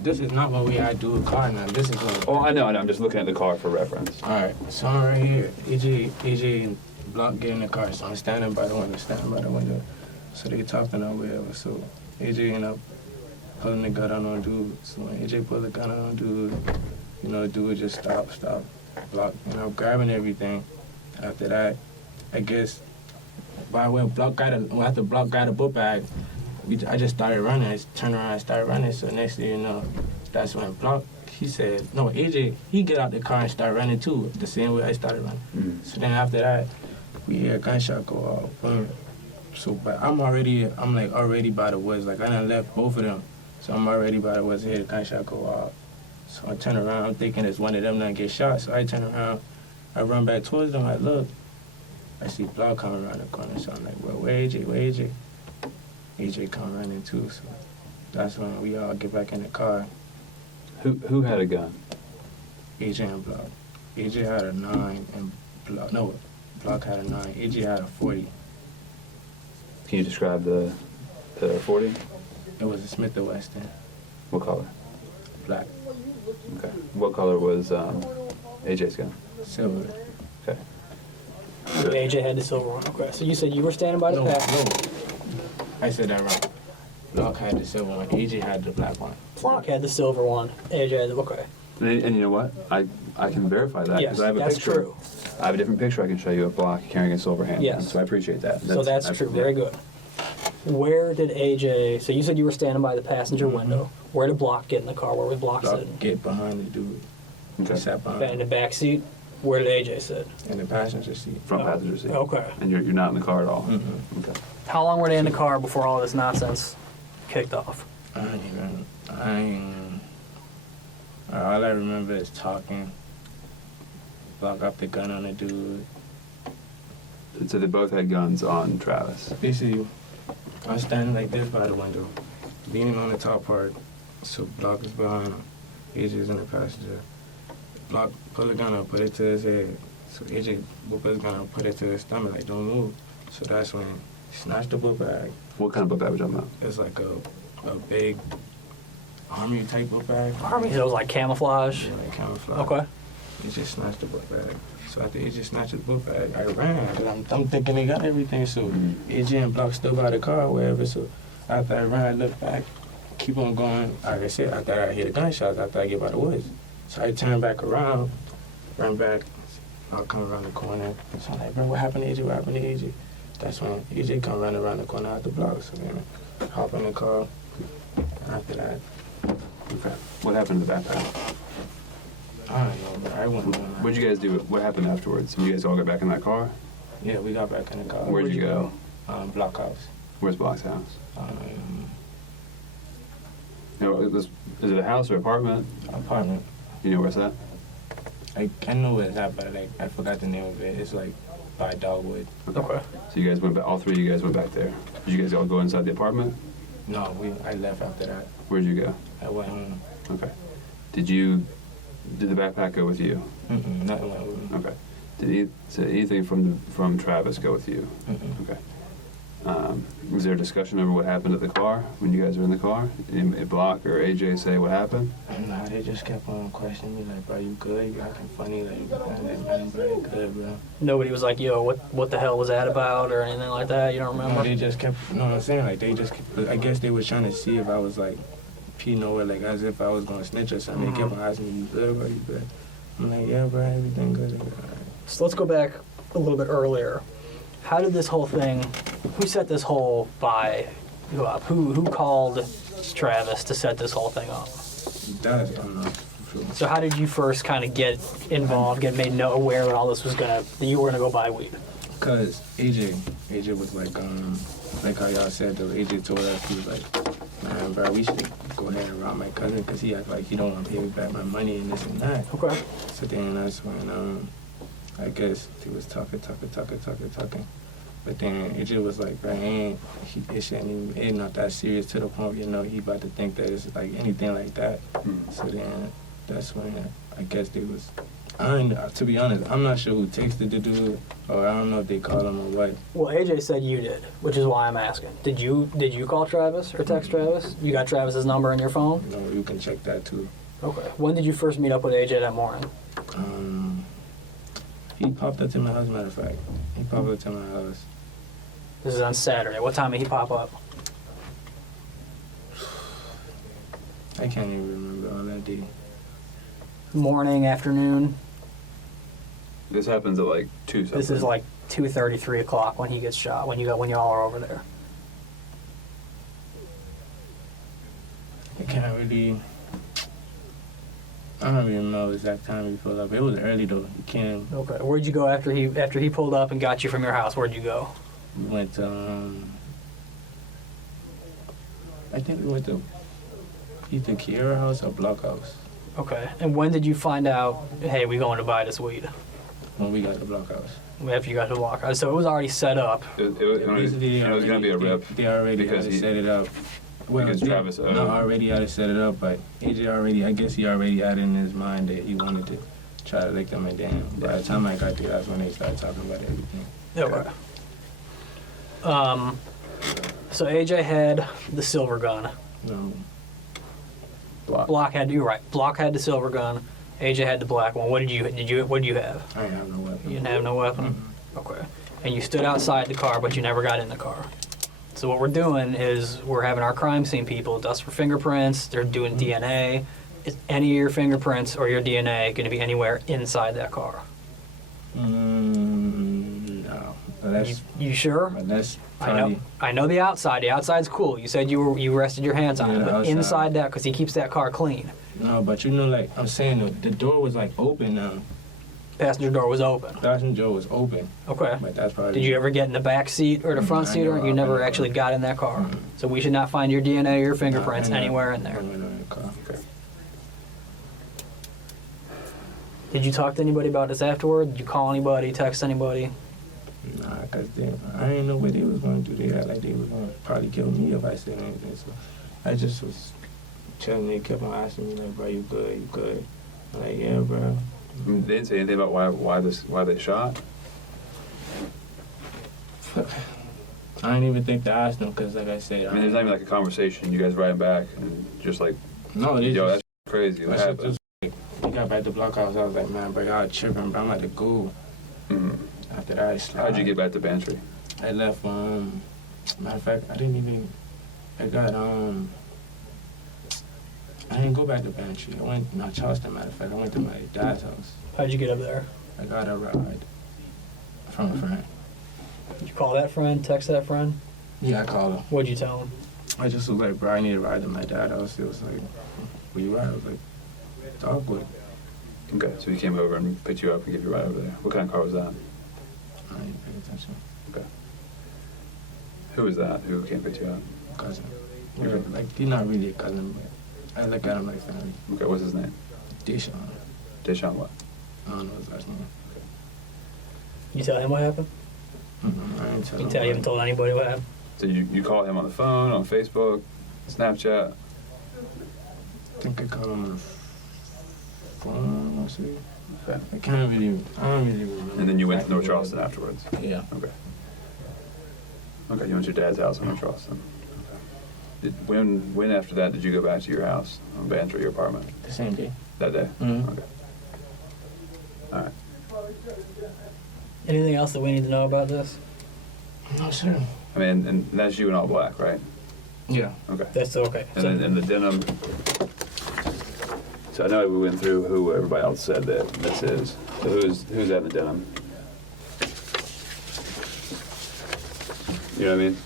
this is not what we had to do a car now. This is what. Oh, I know. I'm just looking at the car for reference. All right. So I'm right here. AJ and Block get in the car. So I'm standing by the window. So they talking or whatever. So AJ ended up pulling the gun on dude. So when AJ pulled the gun on dude, dude just stop. Block, grabbing everything. After that, I guess after Block got a book bag, I just started running. I just turned around and started running. So next thing you know, that's when Block, AJ, he get out the car and start running too, the same way I started running. Mm-hmm. So then after that, we hear a gunshot go off. Boom. So, but I'm already by the woods. Like I done left both of them. So I'm already by the woods. Hear the gunshot go off. So I turn around, I'm thinking it's one of them that get shot. So I turn around, I run back towards them, I look, I see Block coming around the corner. So I'm like, well, where AJ? AJ come running too. So that's when we all get back in the car. Who had a gun? AJ and Block. AJ had a 9 and Block had a 9. AJ had a 40. Can you describe the 40? It was a Smith & Wesson, What color? black, Okay. What color was AJ's gun? silver. Okay. AJ had the silver one. Okay. So you said you were standing by the No, path. no. I said that wrong. Block had the silver one. AJ had the black one. Block had the silver one. AJ had the. Okay. And you know what? I can verify that Yes, I have a that's picture. true. I have a different picture I can show you of Block carrying a silver handgun. Yes. So I appreciate that. So that's true. Very good. Where did AJ? So you said you were standing by the passenger window. Where did Block get in the car? Where was Block Block sitting? get behind the dude. He Okay. sat In behind the back seat. Where did AJ sit? in the passenger seat. Front passenger seat. Okay. And you're not in the car at all. Mm-hmm. Okay. How long were they in the car before all this nonsense kicked off? All I remember is talking. Block up the gun on the dude. So they both had guns on Travis. Basically, I was standing like this by the window, leaning on the top part. So Block is behind him. AJ's in the passenger. Block pull the gun up, put it to his head. So AJ whip his gun up, put it to his stomach, like don't move. So that's when he snatched the book bag. What kind of book bag was you talking about? It's like a big army type book bag. Army. So it was like camouflage. Like camouflage. Okay. He just snatched the book bag. So after AJ snatched his book bag, I ran. 'Cause I'm thinking they got everything. So AJ and Block still by the car or wherever. So after I ran, I looked back, keep on going. Like I said, after I hear the gunshots, after I get by the woods. So I turned back around, ran back. I'll come around the corner. So I'm like, bro, what happened to AJ? What happened to AJ? That's when AJ come running around the corner out the block. So then hop in the car. After that, Okay. What happened to the backpack? I don't know, bro. I wouldn't know. What'd you guys do? What happened afterwards? You guys all got back in that car? Yeah, we got back in the car. Where'd you go? Blockhouse. Where's Block's house? You know, is it a house or apartment? Apartment. You know where it's at? I know where it's at, but like I forgot the name of it. It's like by Dogwood. Okay. So you guys went back. All three of you guys went back there. Did you guys all go inside the apartment? No, I left after that. Where'd you go? I went home. Okay. Did the backpack go with you? Nothing went with me. Okay. Did anything from Travis go with you? Okay. Was there a discussion over what happened at the car when you guys were in the car? Did Block or AJ say what happened? Nah, they just kept on questioning me like, bro, you good? You acting funny? Like, man, bro, you good, bro? Nobody was like, yo, what the hell was that about or anything like that? You don't No, remember? they just kept, you know what I'm saying? Like, they just, I guess they were trying to see if I was like, nowhere, like as if I was gonna snitch or something. They kept on asking me, you good, bro? You good? I'm like, yeah, bro, everything good. All right. So let's go back a little bit earlier. How did this whole thing, who set this whole buy you up? Who called Travis to set this whole thing up? That, I don't know. So how did you first kind of get involved, get made aware that all this was that you were gonna go buy weed? Cause AJ was like how y'all said though, AJ told us, he was like, man, bro, we should go ahead and rob my cousin because he act like he don't want to pay me back my money and this and that. Okay. So then that's when, I guess he was talking. But then AJ was like, bro, it's not that serious to the point, he about to think that it's like anything like that. So then that's when I guess they was, to be honest, I'm not sure who texted the dude, or I don't know if they called him or what. Well, AJ said you did, which is why I'm asking. Did you call Travis or text Travis? You got Travis's number in your phone? You can check that too. Okay. When did you first meet up with AJ that morning? He popped up to my house, matter of fact. He popped up to my house. This is on Saturday. What time did he pop up? I can't even remember all that day. Morning, afternoon? This happens at like 2 something. This is like 2:30, 3 o'clock when he gets shot, when y'all are over there. I don't even know the exact time he pulled up. It was early though. You can't. Okay. Where'd you go after he pulled up and got you from your house? Where'd you go? We went to, I think we went to either Kiera House or Block House Okay. And when did you find out, hey, we going to buy this weed? when we got to Block House. After you got to the walk. So it was already set up. It was going to be a rip. They already because had to set it up. because Travis No, already had to set it up, but I guess he already had in his mind that he wanted to try to lick them, and then by the time I got there, that's when they started talking about everything. Okay. So AJ had the silver gun. No, Block had, you're right. Block had the silver gun. AJ had the black one. What did you have? I ain't have no weapon. You didn't have no weapon? Okay. And you stood outside the car, but you never got in the car. So what we're doing is we're having our crime scene people dust for fingerprints. They're doing DNA. Is any of your fingerprints or your DNA going to be anywhere inside that car? No. Unless, You sure? unless I know. probably, I know the outside. The outside's cool. You said you rested your hands on Yeah, it, the but outside. inside that, because he keeps that car clean. no, but like I'm saying, the door was like open now. Passenger door was open. Passenger door was open, Okay. but that's probably. Did you ever get in the back seat or the front I seat, or never you got never in the actually car. got in that car? Mhm. So we should not find your DNA or your fingerprints No, I never- anywhere in there. I went in the car. Okay. Did you talk to anybody about this afterward? Did you call anybody, text anybody? Nah, cause I didn't know what they was going to do. They act like they was going to probably kill me if I said anything. So I just was chilling. They kept on asking me like, "Bro, you good? You good?" I'm like, "Yeah, bro." They didn't say anything about why they shot. I didn't even think to ask them because, like I said, I mean, there's not even like a conversation. You guys writing back and just like, no, they yo, just. that's crazy. What I should happened? just we got back to Blockhouse. I was like, "Man, bro, y'all tripping, bro. I'm at the go." Mhm. After that, I slid. How'd you get back to Bantry? I left. Matter of fact, I didn't go back to Bantry. I went, no, Charleston, matter of fact. I went to my dad's house. How'd you get up there? I got a ride from a friend. Did you call that friend, text that friend? Yeah, I called him. What'd you tell him? I just was like, bro, I need a ride to my dad's house. It was like, where you at? I was like, Dogwood. Okay, so he came over and picked you up and gave you a ride over there. What kind of car was that? I didn't pay attention. Okay. Who was that? Who came pick you up? Cousin. Yeah, like, he's not really a cousin, but I look at him like family. Okay, what's his name? Deshaun. Deshaun what? I don't know his last name. You tell him what happened? I ain't tell You haven't told anybody what happened? So you call him on the phone, on Facebook, Snapchat? I think I called him on the phone. I see. Okay. I don't really remember. And then you went to exactly North what Charleston it was. afterwards? Yeah. Okay. Okay, you went to your dad's house in North Charleston. When after that did you go back to your house, Banter, your apartment? The same day. That day? Mhm. Okay. All right. Anything else that we need to know about this? No, sir. I mean, and that's you in all black, right? Yeah. Okay. That's okay. And then and the denim. So I know we went through who everybody else said that this is. So who's that in the denim? You know what I mean?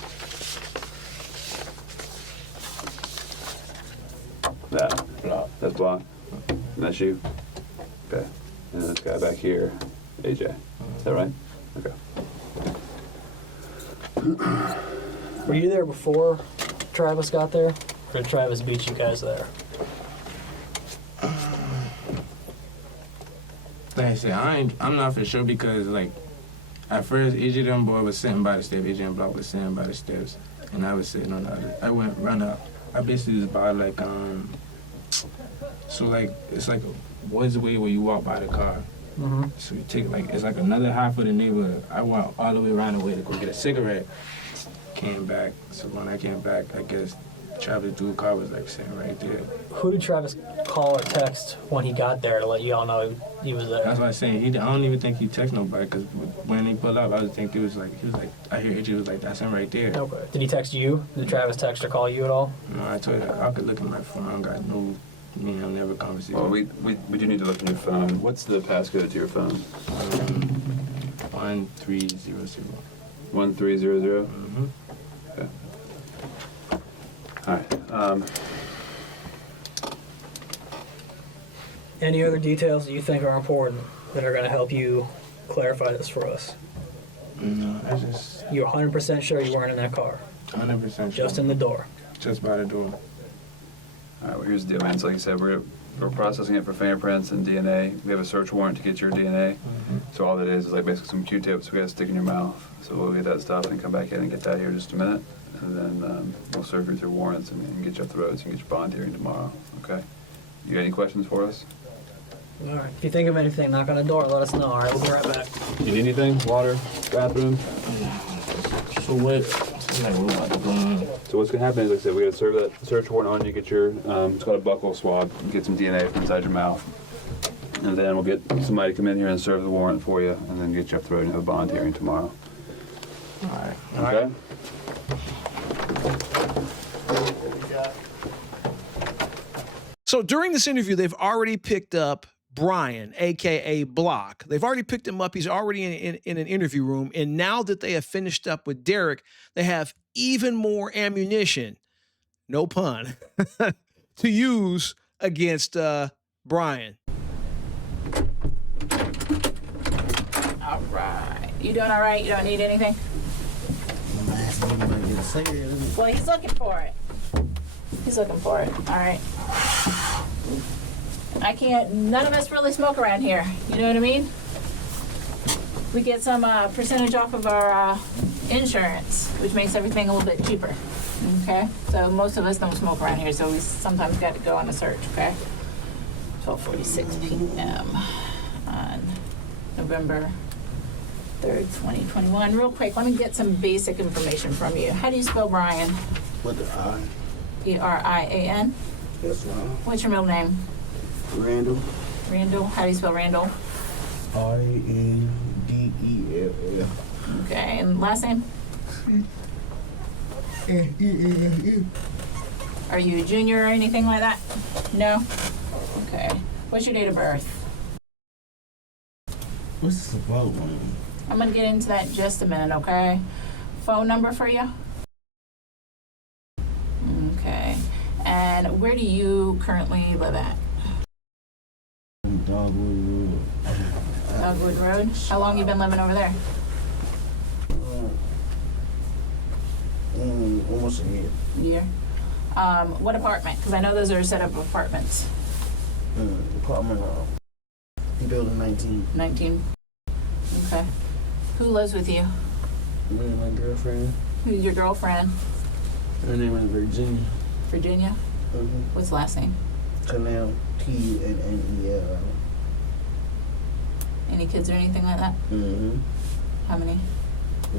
That. Block. That's Block. And that's you. Okay. And this guy back here, AJ. Is that right? Okay. Were you there before Travis got there? Or did Travis beat you guys there? Like I said, I'm not for sure because like at first AJ them boy was sitting by the steps, AJ and Block was sitting by the steps, and I was sitting on the other. I went run up. I basically was by like so like it's like a woods way where you walk by the car. Mm-hmm. So you take like it's like another half of the neighborhood. I walked all the way around the way to go get a cigarette. Came back. So when I came back, I guess Travis' dude car was like sitting right there. Who did Travis call or text when he got there to let you all know he was there? That's what I'm saying. I don't even think he texted nobody because when he pulled up, I was thinking he was like, I hear AJ was like, that's him right there. Okay. Did he text you? Did Travis text or call you at all? No, I told you I could look at my phone. I don't got no, I'll never conversation. Well, we do need to look at your phone. What's the passcode to your phone? 1300. 1300. Mm-hmm. Okay. All right. Any other details that you think are important that are going to help you clarify this for us? No, I just You're 100% sure you weren't in that car, 100% sure. just in the door. Just by the door. All right. Well, here's the deal, man. So like I said, we're processing it for fingerprints and DNA. We have a search warrant to get your DNA. Mm-hmm. So all that is like basically some Q-tips we got to stick in your mouth. So we'll get that stuff and come back in and get that here in just a minute. And then we'll serve you through warrants and get you off the roads and get your bond hearing tomorrow. Okay? You got any questions for us? All right. If you think of anything, knock on the door. Let us know. All right. We'll be right back. You need anything? Water? Bathroom? So what? Like, what about the gun? So what's gonna happen is, like I said, we gotta serve that search warrant on you, get your, it's called a buccal swab, get some DNA from inside your mouth. And then we'll get somebody to come in here and serve the warrant for you, and then get you up the road and have a bond hearing tomorrow. All right. Okay? So during this interview, they've already picked up Brian, aka Block. They've already picked him up. He's already in an interview room. And now that they have finished up with Derek, they have even more ammunition, no pun, to use against Brian. All right. You doing all right? You don't need anything? Well, he's looking for it. He's looking for it. All right. I can't, none of us really smoke around here. You know what I mean? We get some percentage off of our insurance, which makes everything a little bit cheaper. Okay? So most of us don't smoke around here, so we sometimes got to go on a search, okay? 12:46 p.m. on November 3rd, 2021. Real quick, let me get some basic information from you. How do you spell Brian? With the I. E-R-I-A-N? Yes, ma'am. What's your middle name? Randall. Randall. How do you spell Randall? R-A-N-D-E-L-L. Okay, and last name? Are you a junior or anything like that? No? Okay. What's your date of birth? What's this about, man? I'm gonna get into that in just a minute, okay? Phone number for you? Okay. And where do you currently live at? Dogwood Road. Dogwood Road. How long you been living over there? Almost a year. Year. What apartment? Because I know those are a set of apartments. Apartment, building 19. 19. Okay. Who lives with you? Me and my girlfriend. Who's your girlfriend? Her name is Virginia. Virginia? Mm-hmm. What's the last name? Canal. T-N-N-E-L. Any kids or anything like that? Mm-hmm. How many?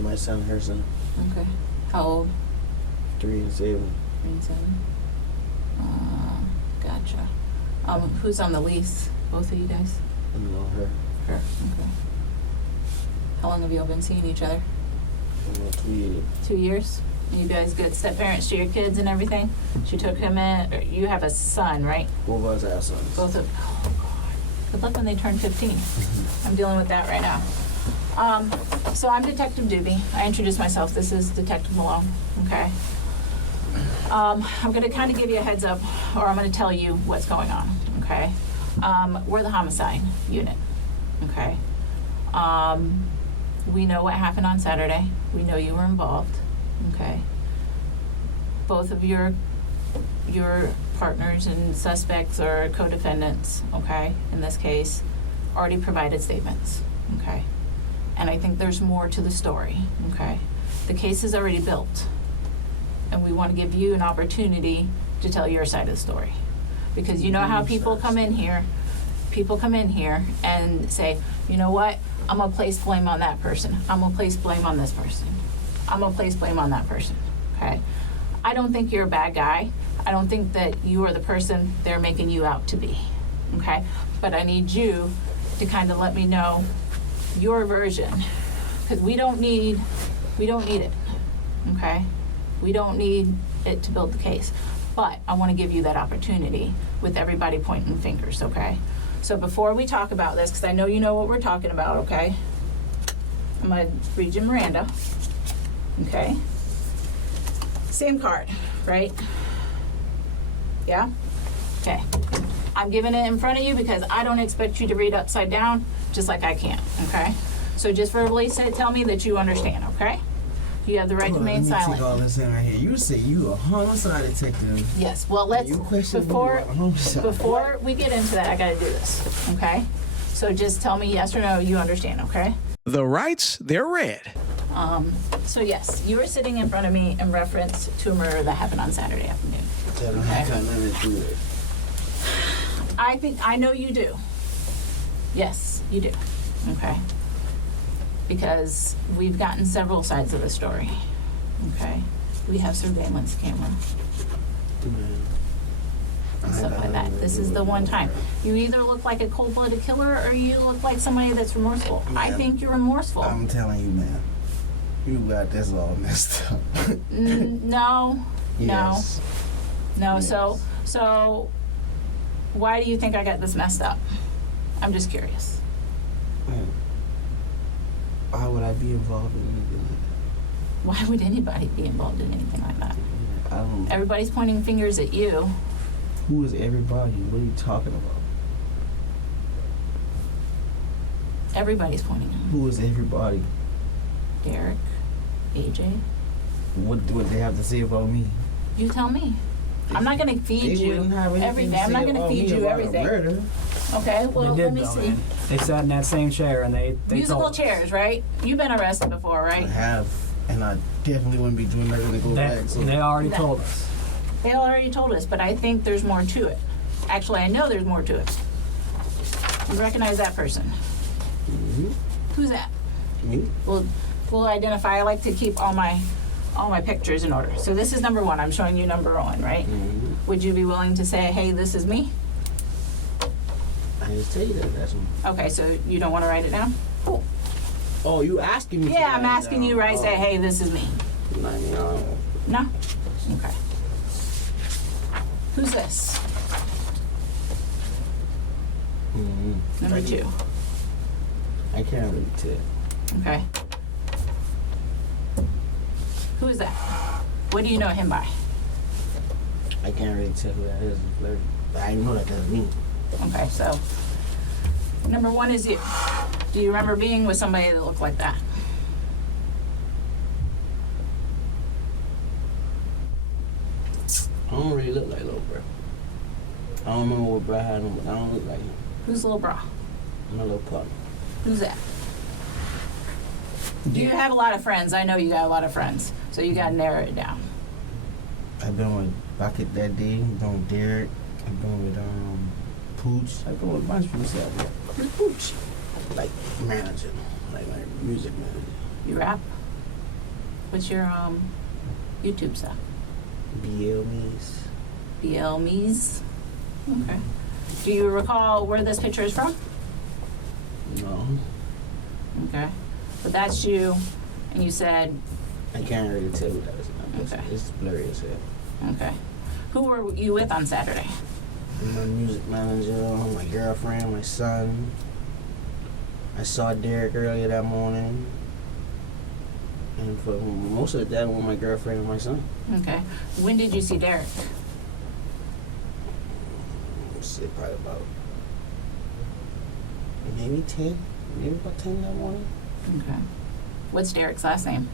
My son, her son. Okay. How old? 3 and 7. 3 and 7. Gotcha. Who's on the lease? Both of you guys? I know her. Her. Okay. How long have you all been seeing each other? About 2 years. 2 years? You guys good step parents to your kids and everything? She took him in. Or you have a son, right? Both of us have sons. Both of. Oh God. Good luck when they turn 15. I'm dealing with that right now. So I'm Detective Doobie. I introduced myself. This is Detective Malone. Okay. I'm going to kind of give you a heads up, or I'm going to tell you what's going on. Okay. We're the homicide unit. Okay. We know what happened on Saturday. We know you were involved. Okay. Both of your partners and suspects or co-defendants, okay, in this case, already provided statements. Okay. And I think there's more to the story. Okay. The case is already built. And we want to give you an opportunity to tell your side of the story. Because you know how people come in here and say, you know what, I'm going to place blame on that person. I'm going to place blame on this person. I'm going to place blame on that person, okay? I don't think you're a bad guy. I don't think that you are the person they're making you out to be, okay? But I need you to kind of let me know your version, because we don't need it, okay? We don't need it to build the case. But I want to give you that opportunity with everybody pointing fingers, okay? So before we talk about this, because I know you know what we're talking about, okay? I'm going to read you Miranda, okay? Same card, right? Yeah? Okay. I'm giving it in front of you because I don't expect you to read upside down, just like I can't, okay? So just verbally tell me that you understand, okay? You have the right to remain silent. Take all this in right here. You say you a homicide detective. Yes, well, let's, You question me before about homicide. we get into that, I gotta do this, okay? So just tell me yes or no, you understand, okay? The rights, they're red. So yes, you were sitting in front of me in reference to a murder that happened on Saturday afternoon. That don't have nothing to do with it. I know you do. Yes, you do, okay? Because we've gotten several sides of the story, okay? We have surveillance camera. And stuff like that. This is the one time. You either look like a cold-blooded killer or you look like somebody that's remorseful. I think you're remorseful. I'm telling you, man. You got this all messed up. No. Yes. No. Yes. So why do you think I got this messed up? I'm just curious. Man, why would I be involved in anything like that? Why would anybody be involved in anything like that? I don't. Everybody's pointing fingers at you. Who is everybody? What are you talking about? Everybody's pointing at you. Who is everybody? Derek, AJ. What do they have to say about me? You tell me. I'm not gonna feed They you wouldn't have anything everything. to I'm say not gonna about feed me you about a everything. murder. Okay, well, they let did, me though, see. man. They sat in that same chair and they Musical told us. chairs, right? You've been arrested before, I right? have, and I definitely wouldn't be doing nothing to go back. So They already No. told us. They already told us, but I think there's more to it. Actually, I know there's more to it. You recognize that person. Who's that? me? We'll identify. I like to keep all my pictures in order. So this is number one. I'm showing you number one, right? Would you be willing to say, hey, this is me? I didn't tell you that. That's me. Okay, so you don't want to write it down? Cool. Oh, you asking me? to Yeah, write I'm it asking down. you, right? Say, hey, this is me. I mean, I don't- No? Okay. Who's this? Number two. I can't really tell. Okay. Who is that? What do you know him by? I can't really tell who that is. But I know that that's me. Okay, so number one is you. Do you remember being with somebody that looked like that? I don't really look like little bro. I don't remember what bro had on, but I don't look like him. Who's little bra? My little partner. Who's that? You have a lot of friends. I know you got a lot of friends. So you got to narrow it down. I've been with Bucket that day. I've been with Derek. I've been with Pooch. I've been with a bunch of people. Who's Pooch? Like manager, like my music manager. You rap? What's your YouTube stuff? BL Me's. BL Me's? Okay. Do you recall where this picture is from? No, Okay. But that's you, and you said, I can't really tell you that. Okay. It's blurry as hell. okay. Who were you with on Saturday? My music manager, my girlfriend, my son. I saw Derek earlier that morning. And for most of the time with my girlfriend and my son. Okay. When did you see Derek? Let's say probably about maybe 10. Maybe about 10 that morning. Okay. What's Derek's last name?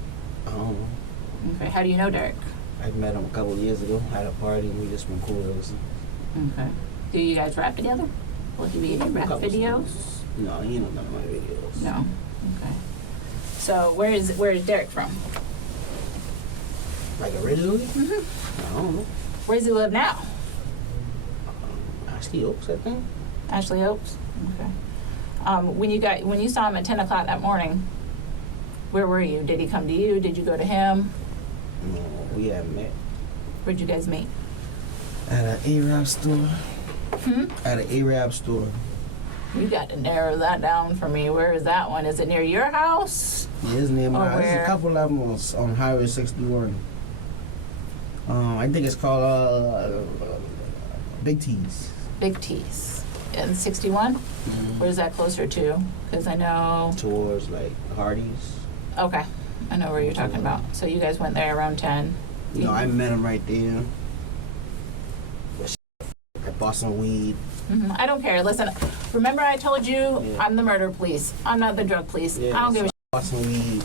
I don't know. Okay. How do you know Derek? I met him a couple of years ago at a party and we just been cool ever since. Okay. Do you guys rap together? Will he be in your rap Couple videos? songs. No, he don't know none of my videos. No. Okay. So where is Derek from? Like originally? Mm-hmm. I don't know. Where does he live now? Ashley Oaks, I think. Ashley Oaks. Okay. When you saw him at 10 o'clock that morning, where were you? Did he come to you? Did you go to him? No, we haven't met. Where'd you guys meet? At an Arab store. Hmm? At an Arab store. You got to narrow that down for me. Where is that one? Is it near your house? Yeah, it's near my house. There's where? a couple of them on Highway 61. I think it's called Big T's. Big T's. In 61? Where's that closer to? Because I know. Towards like Hardee's. Okay. I know where you're talking about. So you guys went there around 10. You know, I met him right there. I bought some weed. Mhm. I don't care. Listen, remember I told you Yeah. I'm the murder police. I'm not the drug police. Yeah, I don't give a so I bought some weed.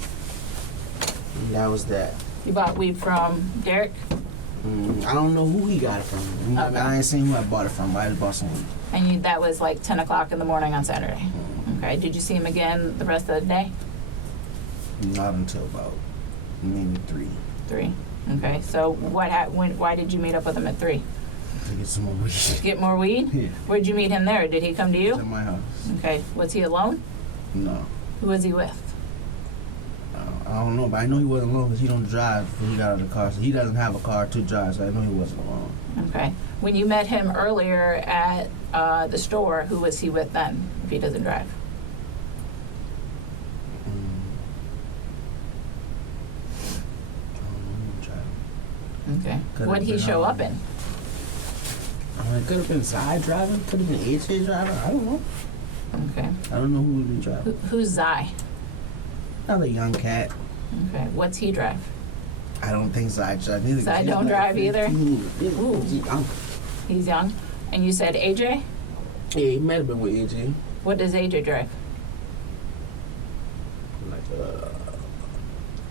And that was that. You bought weed from Derek? I don't know who he got it from. Okay. I ain't seen who I bought it from, but I just bought some weed. And that was like 10 o'clock in the morning on Saturday. Okay. Did you see him again the rest of the day? Not until about maybe 3 3. Okay. So why did you meet up with him at 3? to get some more weed. Get more weed? Yeah. Where'd you meet him there? Did he come to At you? my house. Okay. Was he alone? No. Who was he with? I don't know, but I know he wasn't alone because he don't drive when he got out of the car. So he doesn't have a car to drive, so I know he wasn't alone. Okay. When you met him earlier at the store, who was he with then, if he doesn't drive? I don't know, Okay. Could've What'd he been, show up in? it could have been Zai driving, could have been AJ driving. I don't know. Okay. I don't know who would be driving. Who's Zai? Another young cat. Okay. What's he drive? I don't think Zai drives. Neither Zai he's don't not- drive either? Ooh. He's young. And you said AJ? Yeah, he might have been with AJ. What does AJ drive? Like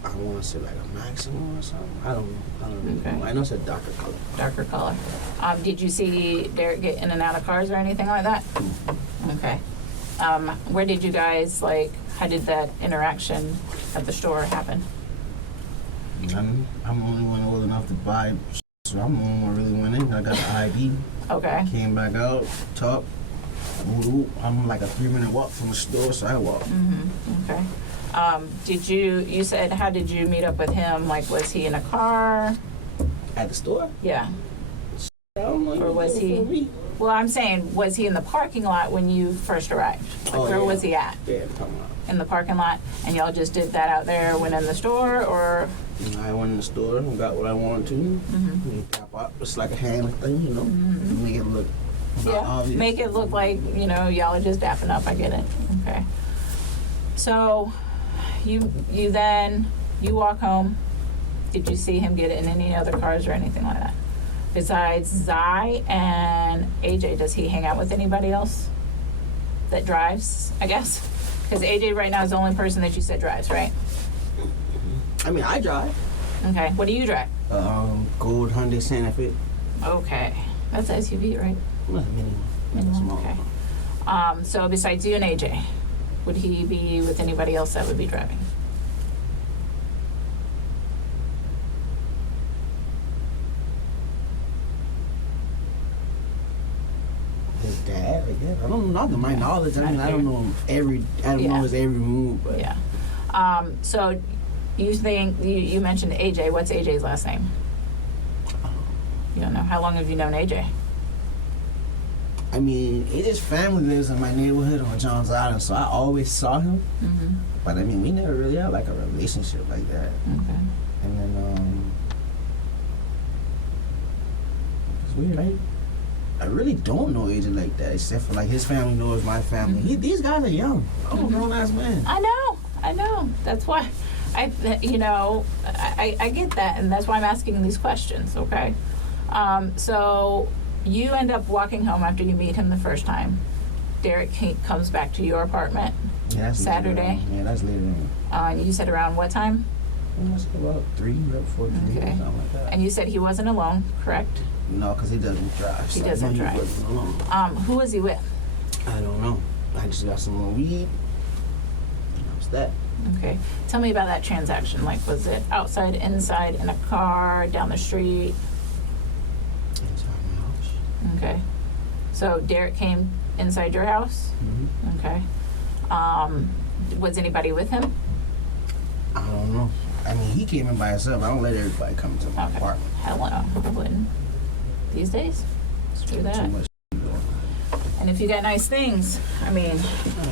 I want to say like a Maxima or something. I don't know. I don't really Okay. know. I know it's a darker color. Darker color. Did you see Derek get in and out of cars or anything like that? Okay. Where did you guys, how did that interaction at the store happen? I'm the only one old enough to buy, so I'm the only one really went in. I got an ID, Okay. came back out, talked. I'm like a 3-minute walk from the store, so I walked. Okay. You said, how did you meet up with him? Was he in a car? At the store? Yeah. I don't know. Or was he- For me. Well, I'm saying, was he in the parking lot when you first arrived? Oh, Where yeah. was he at? Yeah, I'm talking about. In the parking lot? And y'all just did that out there, went in the store, or? I went in the store and got what I wanted to. You tap out. It's like a hand thing, you know. Make it look not Yeah, obvious. make it look like, y'all are just dapping up, I get it, okay. So, you walk home, did you see him get in any other cars or anything like that? Besides Zai and AJ, does he hang out with anybody else that drives, I guess? Because AJ right now is the only person that you said drives, right? I mean, I drive. Okay, what do you drive? Gold Hyundai Santa Fe. Okay, that's SUV, right? Not a mini one. Not a small Okay. one. So besides you and AJ, would he be with anybody else that would be driving? Yeah, I don't know, not to my knowledge. I mean, I don't know him I don't Yeah. know his every move, but Yeah. So you think, you mentioned AJ. What's AJ's last name? You don't know. How long have you known AJ? I mean, his family lives in my neighborhood on Johns Island, so I always saw him. Mm-hmm. But I mean, we never really had like a relationship like that. Okay. And then, it's weird. I really don't know AJ like that, except for like his family knows my family. These guys are young. I'm a grown ass man. I know. That's why I get that, and that's why I'm asking these questions, okay? So you end up walking home after you meet him the first time. Derek comes back to your apartment. Yeah, that's Saturday? Later on. Yeah, that's later on. You said around what time? It's about 3, right before 3 Okay. or something like that. And you said he wasn't alone, correct? No, because he doesn't drive. He so I doesn't know drive. wasn't alone. Who was he with? I don't know. I just got some more weed. And that was that. Okay. Tell me about that transaction. Like, was it outside, inside, in a car, down the street? Inside my house. Okay. So Derek came inside your house? Mm-hmm. Okay. Was anybody with him? I don't know. I mean, he came in by himself. I don't let everybody come to my Okay. apartment. Hell no, I wouldn't. These days, let's do that. Too much. And if you got nice things, I mean,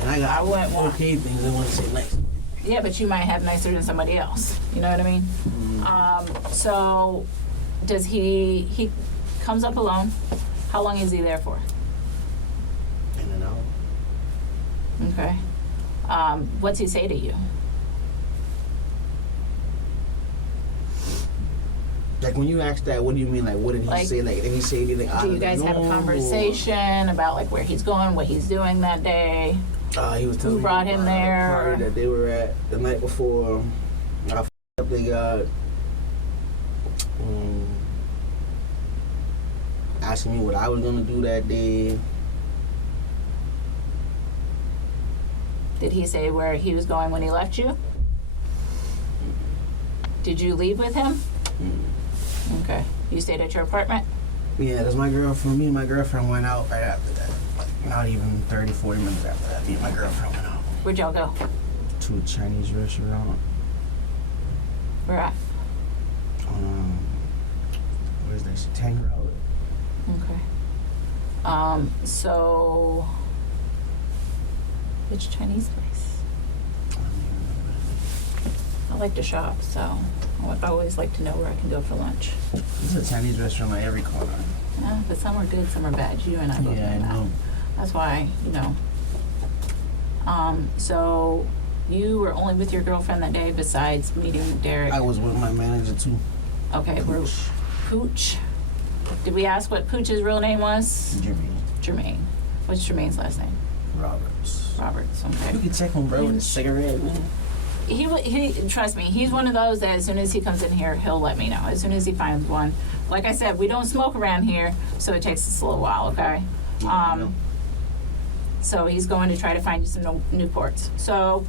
I got I wouldn't want. okay things. I want to say nice. Yeah, but you might have nicer than somebody else. You know what I mean? So, does he comes up alone? How long is he there for? In and out. Okay. What's he say to you? Like when you ask that, what do you mean? Like, what did he Like, say? Like, did he say anything out Do of you the guys have a norm, or- conversation about like where he's going, what he's doing that day? He was telling me brought him about there? a party that they were at the night before. I f***ed up. They got asking me what I was gonna do that day. Did he say where he was going when he left you? Did you leave with him? Okay. You stayed at your apartment? Yeah, that's my girlfriend. Me and my girlfriend went out right after that. Like, not even 30, 40 minutes after that. Me and my girlfriend went out Where'd y'all go? to a Chinese restaurant. Where at? Where is that? Tanger Outlet. Okay. So, which Chinese place? I like to shop, so I always like to know where I can go for lunch. There's a Chinese restaurant on every corner. Yeah, but some are good, some are bad. You and I both Yeah, I know that. know. That's why, So you were only with your girlfriend that day besides meeting Derek? I was with my manager too. Okay, we're Pooch. Did we ask what Pooch's real name was? Jimmy Jermaine. What's Jermaine's last name? Roberts. Roberts, You okay. can check him, bro, with a cigarette, man. He trust me, he's one of those that as soon as he comes in here, he'll let me know. As soon as he finds one. Like I said, we don't smoke around here, so it takes us a little while, okay? I know. So he's going to try to find you some Newports. So,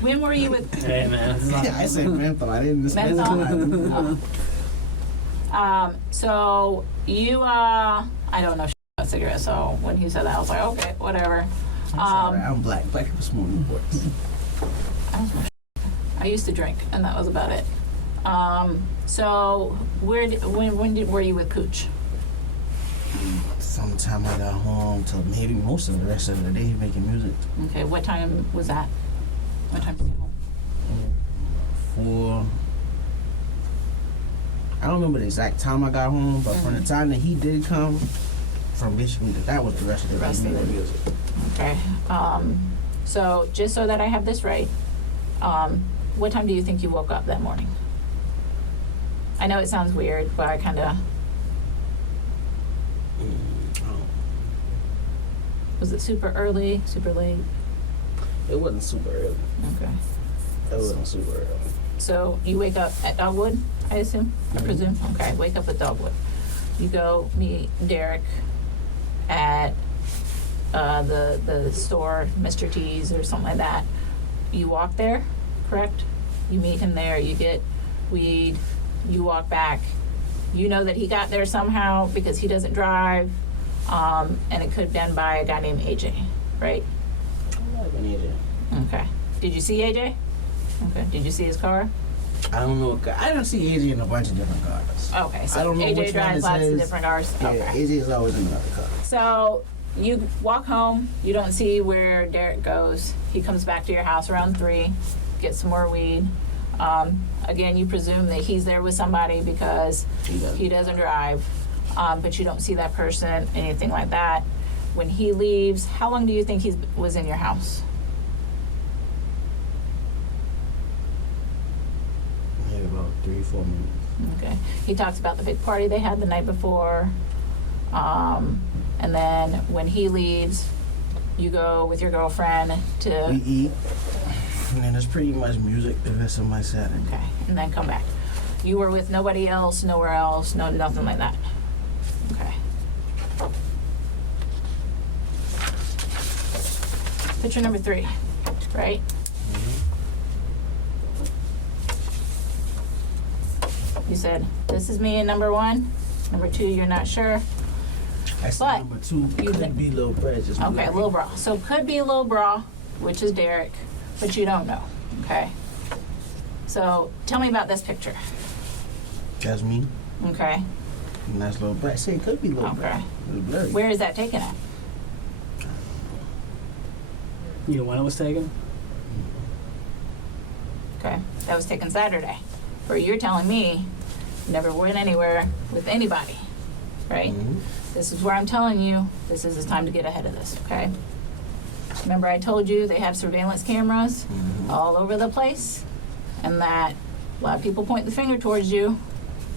when were you with Hey man, this is not- Yeah, I said menthol. I didn't miss Menthol? So you I don't know about cigarettes, so when he said that I was like, okay, whatever. I'm black. Black people smoke Newports. I don't smoke I used to drink, and that was about it. So when were you with Pooch? Sometime I got home till maybe most of the rest of the day making music. Okay, what time was that? What time did you get home? 4. I don't remember the exact time I got home, but from the time that he did come, from basically that was the rest of the day Rest of making the- music. Okay. So just so that I have this right, what time do you think you woke up that morning? I know it sounds weird, but I kind of. Was it super early, super late? It wasn't super early. Okay. It wasn't super early. So you wake up at Dogwood, I assume? I presume? Okay, wake up at Dogwood. You go meet Derek at the store, Mr. T's or something like that. You walk there, correct? You meet him there, you get weed, you walk back. You know that he got there somehow because he doesn't drive. And it could have been by a guy named AJ, right? I like an AJ. Okay. Did you see AJ? Okay. Did you see his car? I don't know. I don't see AJ in a bunch of different cars. Okay, so I don't know AJ which one drives is lots of his. different cars. Yeah, Okay. AJ is always in another car. So you walk home, you don't see where Derek goes. He comes back to your house around 3, gets some more weed. Again, you presume that he's there with somebody because he doesn't drive, but you don't see that person, anything like that. When he leaves, how long do you think he was in your house? Maybe about 3-4 minutes. Okay. He talks about the big party they had the night before. And then when he leaves, you go with your girlfriend We to, eat, and then there's pretty much music the rest of my Saturday. okay, and then come back. You were with nobody else, nowhere else, no, nothing like that. Okay. Picture number 3, right? You said, this is me in number 1. Number 2, you're not sure. I said But number 2 you- could be Lil Precious. Okay, Lil Bra. So could be Lil Bra, which is Derek, but you don't know. Okay. So tell me about this picture. That's me, Okay. and that's Lil Precious. Say it could be Lil Okay. Precious. It's blurry. Where is that taken at? You know when it was taken? Okay. That was taken Saturday. Where you're telling me you never went anywhere with anybody, right? Mhm. This is where I'm telling you this is the time to get ahead of this, okay? Remember I told you they have surveillance cameras all over the place and that a lot of people point the finger towards you.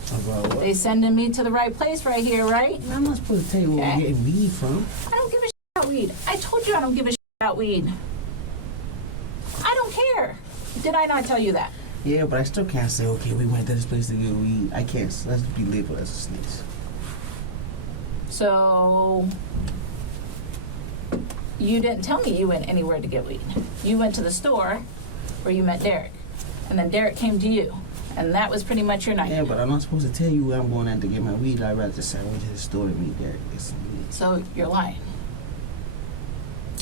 About what? They sending me to the right place right here, right? I'm not supposed to tell you where Okay. we're getting weed from. I don't give a shit about weed. I told you I don't give a shit about weed. I don't care. Did I not tell you that? Yeah, but I still can't say, okay, we went to this place to get weed. I can't. Let's be labeled as a snitch. So you didn't tell me you went anywhere to get weed. You went to the store where you met Derek. And then Derek came to you. And that was pretty much your night. Yeah, but I'm not supposed to tell you where I'm going at to get my weed. I'd rather just say I went to the store to meet Derek. Get some weed. So you're lying.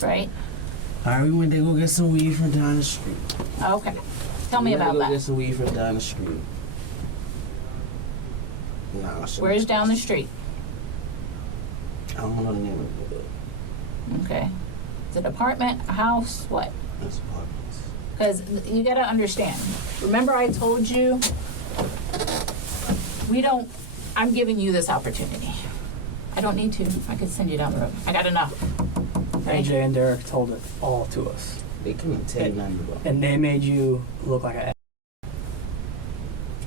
Right? All right, we went to go get some weed from down the street. Okay. Tell me We went to about go get that. some weed from down the street. Nah, I'll show you. Where's down the street? I don't know the name of the building. Okay. Is it an apartment, a house, what? That's apartments. Because you got to understand. Remember I told you, I'm giving you this opportunity. I don't need to. I could send you down the road. I got enough. Right? AJ and Derek told it all to us. They couldn't tell you nothing about it. And they made you look like a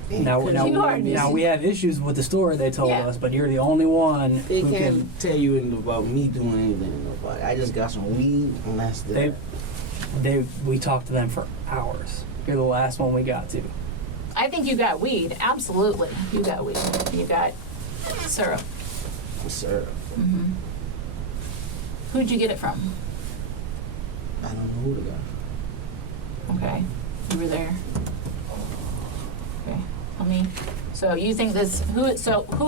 They now, couldn't- now, You are now we have issues with the story they told Yeah. us, but you're the only one They who can't can. tell you anything about me doing anything about it. I just got some weed and that's They, it. we talked to them for hours. You're the last one we got to. I think you got weed. Absolutely. You got weed. You got syrup. Sir, Who'd you get it from? I don't know who the guy. Okay. You were there. Okay. Tell me. So you think this, who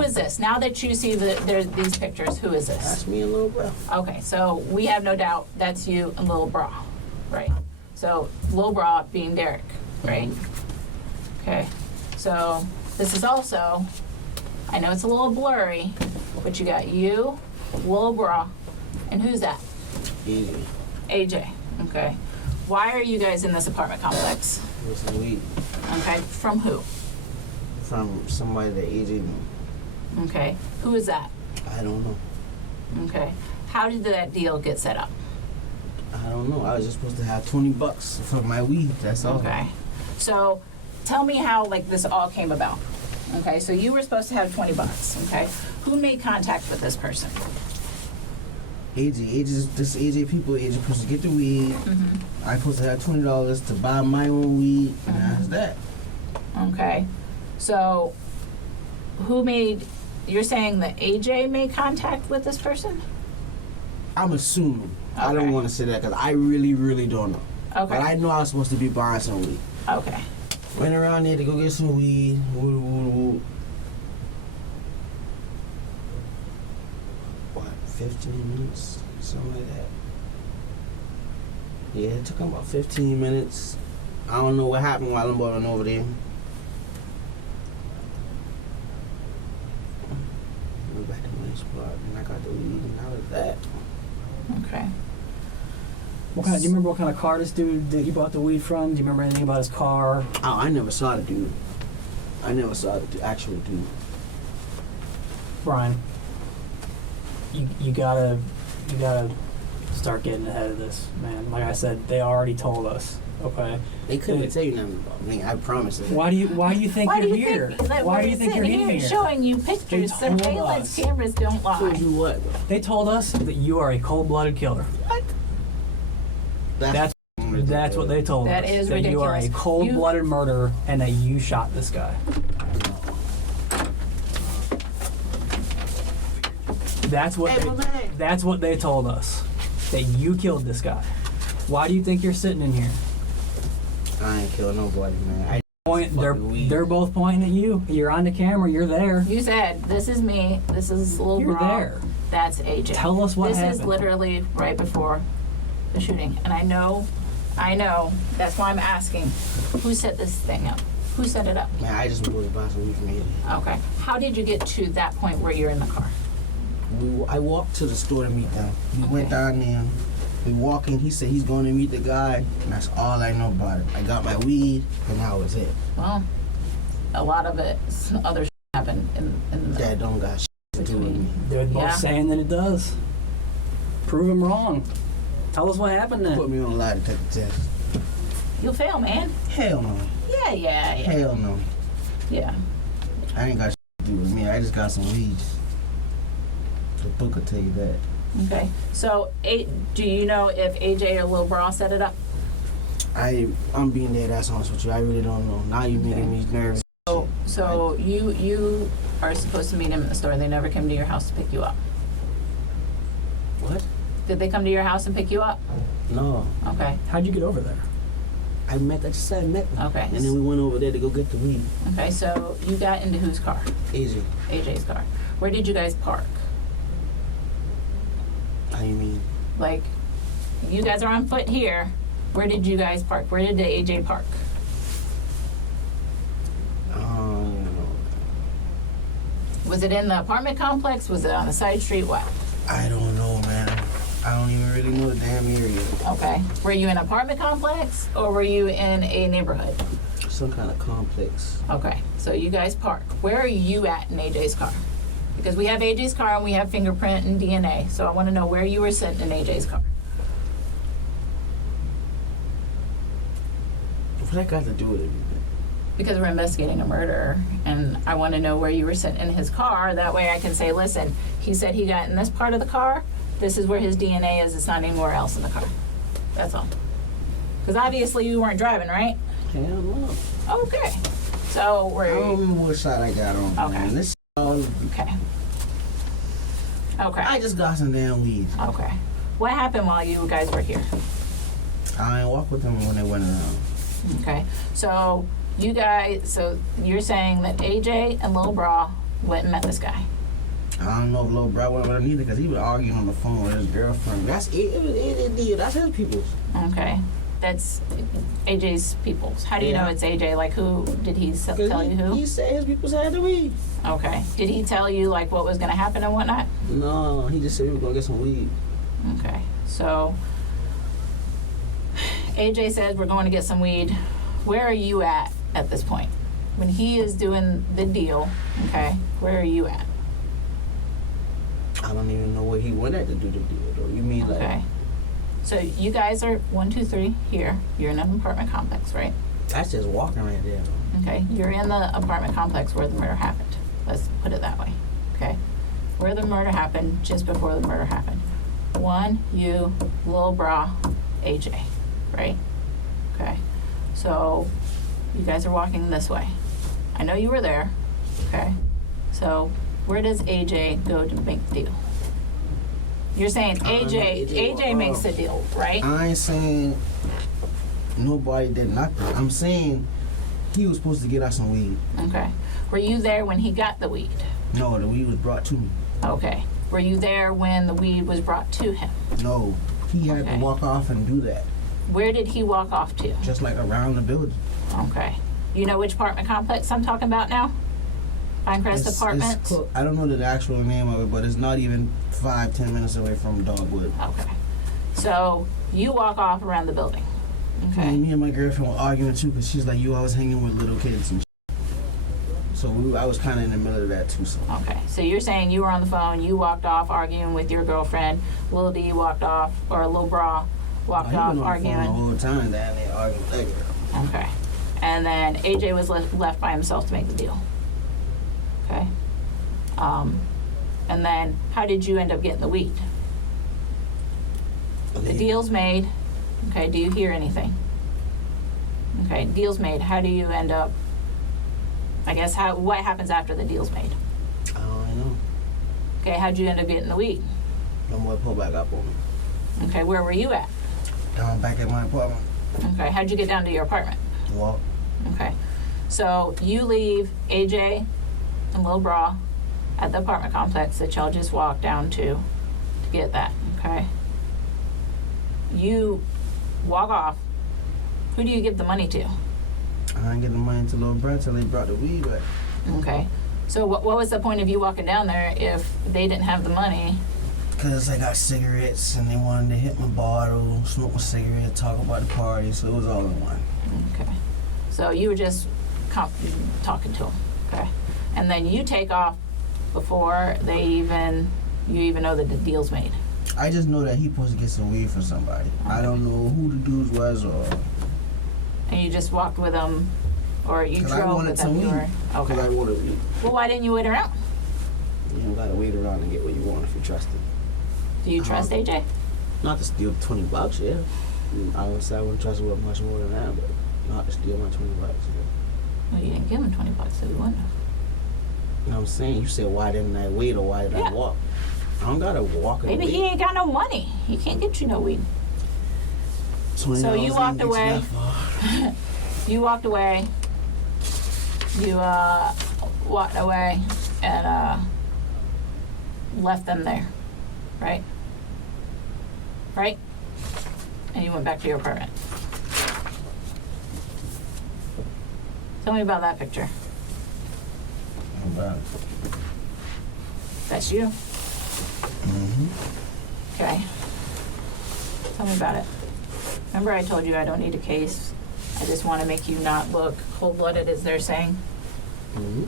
is this? Now that you see there's these pictures, who is this? That's me and Lil Bro. Okay, so we have no doubt that's you and Lil Bra, right? So Lil Bra being Derek, right? Okay, so this is also, I know it's a little blurry, but you got you, Lil Bra, and who's that? Easy. AJ, okay. Why are you guys in this apartment complex? With some weed Okay, from who? from somebody that AJ knew. Okay, who is that? I don't know. Okay, how did that deal get set up? I don't know. I was just supposed to have $20 for my weed. That's all. Okay, so tell me how this all came about. Okay, so you were supposed to have $20. Okay, who made contact with this person? This AJ people. AJ supposed to get the weed. I supposed to have $20 to buy my own weed, and that's that. Okay, so you're saying that AJ made contact with this person? I'm assuming. I don't Okay. want to say that because I really, really don't know. Okay. But I know I was supposed to be buying some weed. Okay, Went around there to go get some weed. Woo, woo, woo. What? 15 minutes, something like that. Yeah, it took him about 15 minutes. I don't know what happened while I'm going over there. Went back to my spot and I got the weed and that was that. Okay. Do you remember what kind of car this dude that you bought the weed from? Do you remember anything about his car? Oh, I never saw the dude. I never saw the actual dude. Brian, you gotta start getting ahead of this, man. Like I said, they already told us. Okay. They couldn't tell you nothing about me. I promise you. Why do you think you're here? Why do you think you're sitting here? showing you pictures? They told Surveillance us. cameras don't Told lie. you what? Bro? They told us that you are a cold-blooded killer. That's what they told That us. is that you are a ridiculous. cold-blooded murderer and that you shot this guy. That's what that's what they told us. That you killed this guy. Why do you think you're sitting in here? I ain't killing nobody, man. They're both pointing at you. You're on the camera. You're there. You said, this is me, this is Lil You're Bra, there. that's AJ. Tell us what This happened. is literally right before the shooting. And I know, that's why I'm asking, who set this thing up? Who set it up? Man, I just was buy some weed from here. Okay. How did you get to that point where you're in the car? I walked to the store to meet them. We went Okay. down there. We walking. He said he's going to meet the guy, and that's all I know about it. I got my weed, and that was it. Well, a lot of it, other happened in the middle. That don't got shit to do with me. They're both Yeah. saying that it does. Prove them wrong. Tell us what happened then. Put me on a lie detector test. You'll fail, man. Hell no. Yeah. Hell no. Yeah. I ain't got shit to do with me. I just got some weed. The book will tell you that. Okay. So, do you know if AJ or Lil Bra set it up? I'm being dead ass honest with you. I really don't know. Now you're making me nervous. So you are supposed to meet him at the store. They never came to your house to pick you up. What? Did they come to your house and pick you up? No. Okay. How'd you get over there? I just said I met them. Okay. And then we went over there to go get the weed. Okay. So you got into whose car? Easy. AJ's car. Where did you guys park? How you mean? Like, you guys are on foot here. Where did you guys park? Where did the AJ park? Was it in the apartment complex? Was it on the side street? What? I don't know, man. I don't even really know the damn area. Okay. Were you in an apartment complex or were you in a neighborhood? Some kind of complex. Okay. So you guys park. Where are you at in AJ's car? Because we have AJ's car and we have fingerprint and DNA. So I want to know where you were sitting in AJ's car. What that got to do with it? Because we're investigating a murder, and I want to know where you were sitting in his car. That way I can say, listen, he said he got in this part of the car. This is where his DNA is. It's not anywhere else in the car. That's all. Because obviously you weren't driving, right? Hell no. Okay. So I where? don't remember what side I got on. Okay. Man. This all. Okay. Okay. I just got some damn weed. Okay. What happened while you guys were here? I ain't walk with them when they went around. Okay. So you guys, so you're saying that AJ and Lil Bra went and met this guy. I don't know if Lil Bro went with him either because he was arguing on the phone with his girlfriend. That's it. That's his people. Okay. That's AJ's people's. How do you know Yeah. it's AJ? Like, who did he tell you who? He said his people had the weed. Okay. Did he tell you like what was going to happen and whatnot? No, he just said we were gonna get some weed. Okay. So AJ says we're going to get some weed. Where are you at this point? When he is doing the deal, okay, where are you at? I don't even know where he went at to do the deal though. You mean like Okay. So you guys are 1, 2, 3 here. You're in an apartment complex, right? that's just walking right there though. Okay. You're in the apartment complex where the murder happened. Let's put it that way. Okay. Where the murder happened, just before the murder happened. 1, you, Lil Bra, AJ, right? Okay. So you guys are walking this way. I know you were there. Okay. So where does AJ go to make the deal? You're saying AJ makes the deal, right? I ain't saying nobody did nothing. I'm saying he was supposed to get us some weed. Okay. Were you there when he got the weed? No, the weed was brought to me. Okay. Were you there when the weed was brought to him? No, he had Okay. to walk off and do that, Where did he walk off to? just like around the building. Okay. You know which apartment complex I'm talking about now? Pinecrest Apartments? I don't know the actual name of it, but it's not even 5-10 minutes away from Dogwood. Okay. So you walk off around the building. Okay. And me and my girlfriend were arguing too, because she's like, you always hanging with little kids and shit. So I was kind of in the middle of that too. So. Okay. So you're saying you were on the phone, you walked off arguing with your girlfriend, Lil D walked off, or Lil Bra walked He off been on the phone arguing. the whole time down there arguing with that girl. Okay. And then AJ was left by himself to make the deal. Okay. And then how did you end up getting the weed? The deal's made. Okay, do you hear anything? Okay, deal's made. How do you end up, I guess, what happens after the deal's made? I don't know. Okay, how'd you end up getting the weed? No more pull back up on me. Okay, where were you at? Down back at my apartment. Okay, how'd you get down to your apartment? Walk. Okay, so you leave AJ and Lil Bra at the apartment complex that y'all just walked down to get that, okay? You walk off. Who do you give the money to? I didn't get the money to Lil Brad till they brought the weed back. Okay, so what was the point of you walking down there if they didn't have the money? Because I got cigarettes and they wanted to hit my bottle, smoke my cigarette, talk about the party, so it was all in one. Okay, so you were just talking to them, okay? And then you take off before you even know that the deal's made. I just know that he supposed to get some weed from somebody. I don't know who the dudes was or... And you just walked with them, or you 'Cause I drove wanted with them? some You weed. were, Because I okay. wanted weed. Well, why didn't you wait around? You don't gotta wait around and get what you want if you trust it. Do you trust AJ? Not to steal $20, yeah. I would say I wouldn't trust it with much more than that, but not to steal my $20, yeah. Well, you didn't give him $20, so you wouldn't have. You know what I'm saying? You said, why didn't I wait or why did Yeah. I walk? I don't gotta walk and Maybe wait. he ain't got no money. He can't get you no weed. So you $20 walked ain't away. get you that far. You walked away. You walked away and left them there, right? Right? And you went back to your apartment. Tell me about that picture. How about it? That's you. Mm-hmm. Okay. Tell me about it. Remember I told you I don't need a case. I just want to make you not look cold-blooded, as they're saying. Mm-hmm.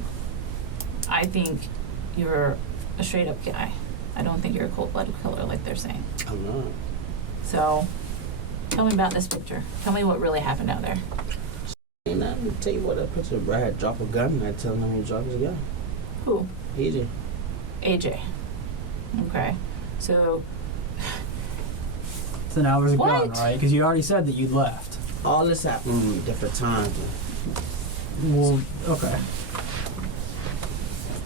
I think you're a straight-up guy. I don't think you're a cold-blooded killer like they're saying. I'm not. So, tell me about this picture. Tell me what really happened out there. And I tell you what, that picture of Brad drop a gun and I tell him he dropped his gun. Who? AJ. AJ. Okay. So, So now where's it What? going, right? Because you already said that you left. All this happened at different times. Well, okay.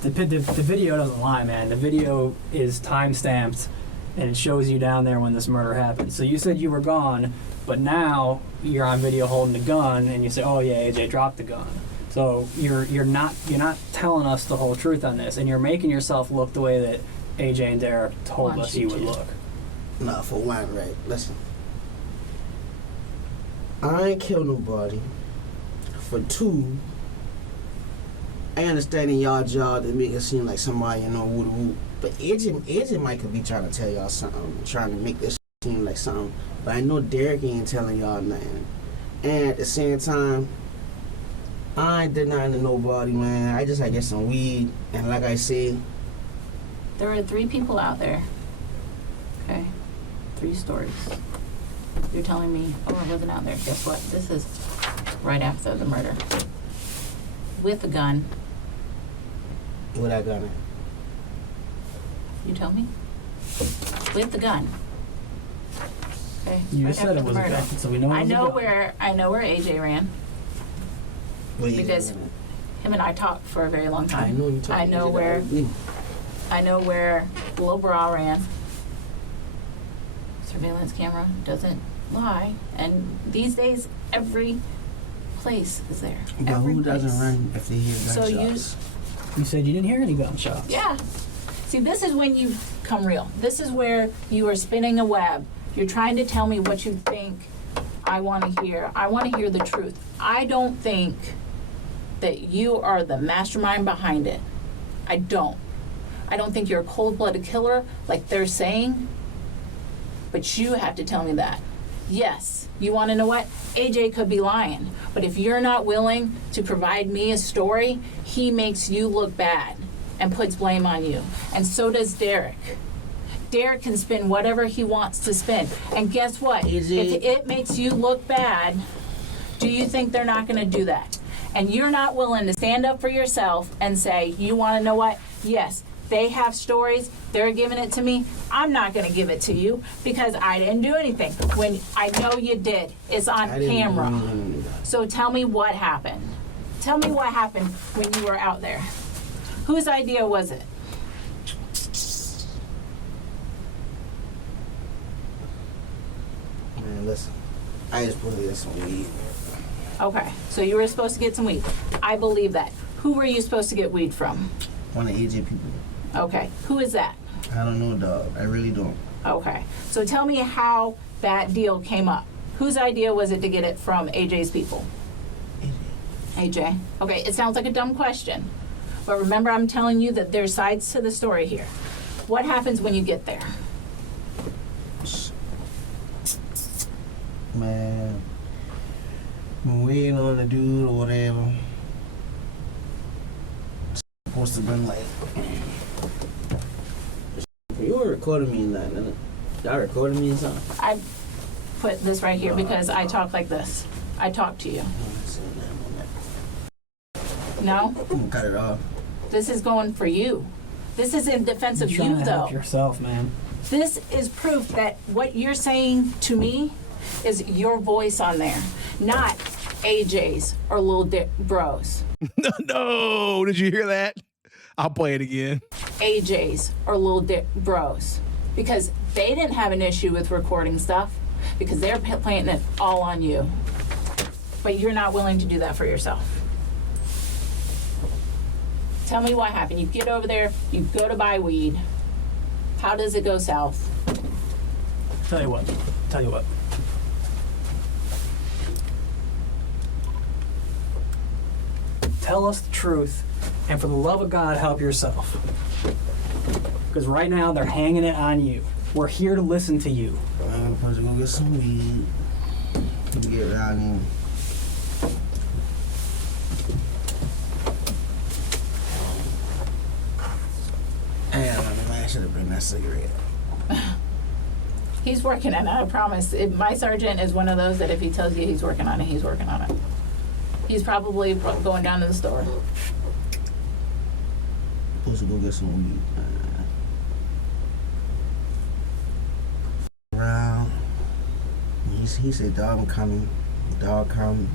The video doesn't lie, man. The video is time stamped, and it shows you down there when this murder happened. So you said you were gone, but now you're on video holding the gun, and you say, "Oh yeah, AJ dropped the gun." So you're not telling us the whole truth on this, and you're making yourself look the way that AJ and Derek told Want us you you would to. look. Nah, for one, right? Listen. I ain't kill nobody. For two, I understand in y'all job to make it seem like somebody, you know, woo. But AJ might could be trying to tell y'all something, trying to make this seem like something. But I know Derek ain't telling y'all nothing. And at the same time, I ain't did nothing to nobody, man. I just had to get some weed. And like I said, there were 3 people out there. Okay? 3 stories. You're telling me, oh, I wasn't out there. Guess what? This is right after the murder. With a gun. what I got in. You tell me? With the gun. Okay? You right just said after it the was a murder. gun, so we know it was a gun. I know where AJ ran. What you Because got in? him and I talked for a very long I time. know you talking. I know where Lil Bra ran. Surveillance camera doesn't lie, and these days every place is there. But Every who doesn't place. run if they hear So gunshots? You said you didn't hear any gunshots. Yeah, See, this is when you come real. This is where you are spinning a web. You're trying to tell me what you think I want to hear. I want to hear the truth. I don't think that you are the mastermind behind it. I don't. I don't think you're a cold-blooded killer like they're saying, but you have to tell me that. Yes, you want to know what? AJ could be lying, but if you're not willing to provide me a story, he makes you look bad and puts blame on you. And so does Derek. Derek can spin whatever he wants to spin. And guess what? If it makes you look bad, do you think they're not going to do that? And you're not willing to stand up for yourself and say, you want to know what? Yes, they have stories. They're giving it to me. I'm not going to give it to you because I didn't do anything. When I know you did. It's on camera. So tell me what happened. Tell me what happened when you were out there. Whose idea was it? Man, listen. I just put in some weed. Okay, so you were supposed to get some weed. I believe that. Who were you supposed to get weed from? One of AJ people. Okay, who is that? I don't know, dog. I really don't. Okay, so tell me how that deal came up. Whose idea was it to get it from AJ's people? AJ. Okay, it sounds like a dumb question, but remember I'm telling you that there's sides to the story here. What happens when you get there? Man, I'm waiting on the dude or whatever. Supposed to been like, you were recording me in that, innit? Y'all recording me or something? I put this right here because I talk like this. I talk to you. No? I'm gonna cut it off. This is going for you. This is in defense of You're trying you, to help though. yourself, man. This is proof that what you're saying to me is your voice on there, not AJ's or Lil Bro's. No, did you hear that? I'll play it again. AJ's or Lil Bro's. Because they didn't have an issue with recording stuff because they're planting it all on you. But you're not willing to do that for yourself. Tell me what happened. You get over there, you go to buy weed. How does it go south? Tell you what. Tell us the truth, and for the love of God, help yourself. Because right now, they're hanging it on you. We're here to listen to you. I'm supposed to go get some weed to get around here. Damn, I should have bring that cigarette. He's working on it, I promise. My sergeant is one of those that if he tells you he's working on it, he's working on it. He's probably going down to the store. Supposed to go get some weed. Around. He said, dog, I'm coming. Dog coming.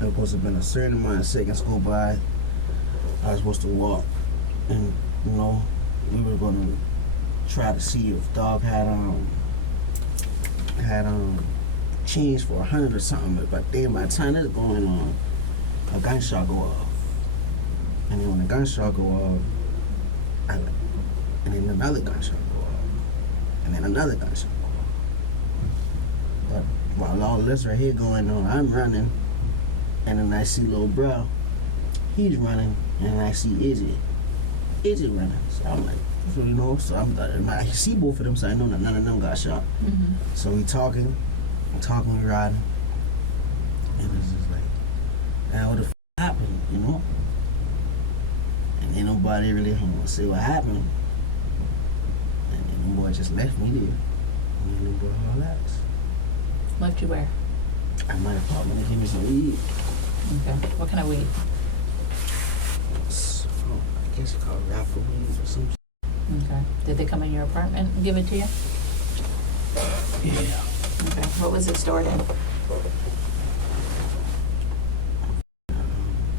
There was supposed to have been a certain amount of seconds go by. I was supposed to walk. And, you know, we were going to try to see if dog had changed for 100 or something. But then by the time that's going on, a gunshot go off. And then when the gunshot go off, and then another gunshot go off. And then another gunshot go off. But while all this right here going on, I'm running. And then I see little bro. He's running. And I see Izzy running. So I'm like, you know, I see both of them, so I know that none of them got shot. Mm-hmm. So we talking, we riding. And it's just like, now what the f happened, you know? And ain't nobody really want to say what happened. And then the boy just left me there. And then the boy relaxed. Left you where? I might have thought when they gave me some weed. Okay. What kind of weed? So, I guess it's called raffle weed or something. Okay. Did they come in your apartment and give it to you? Yeah. Okay. What was it stored in?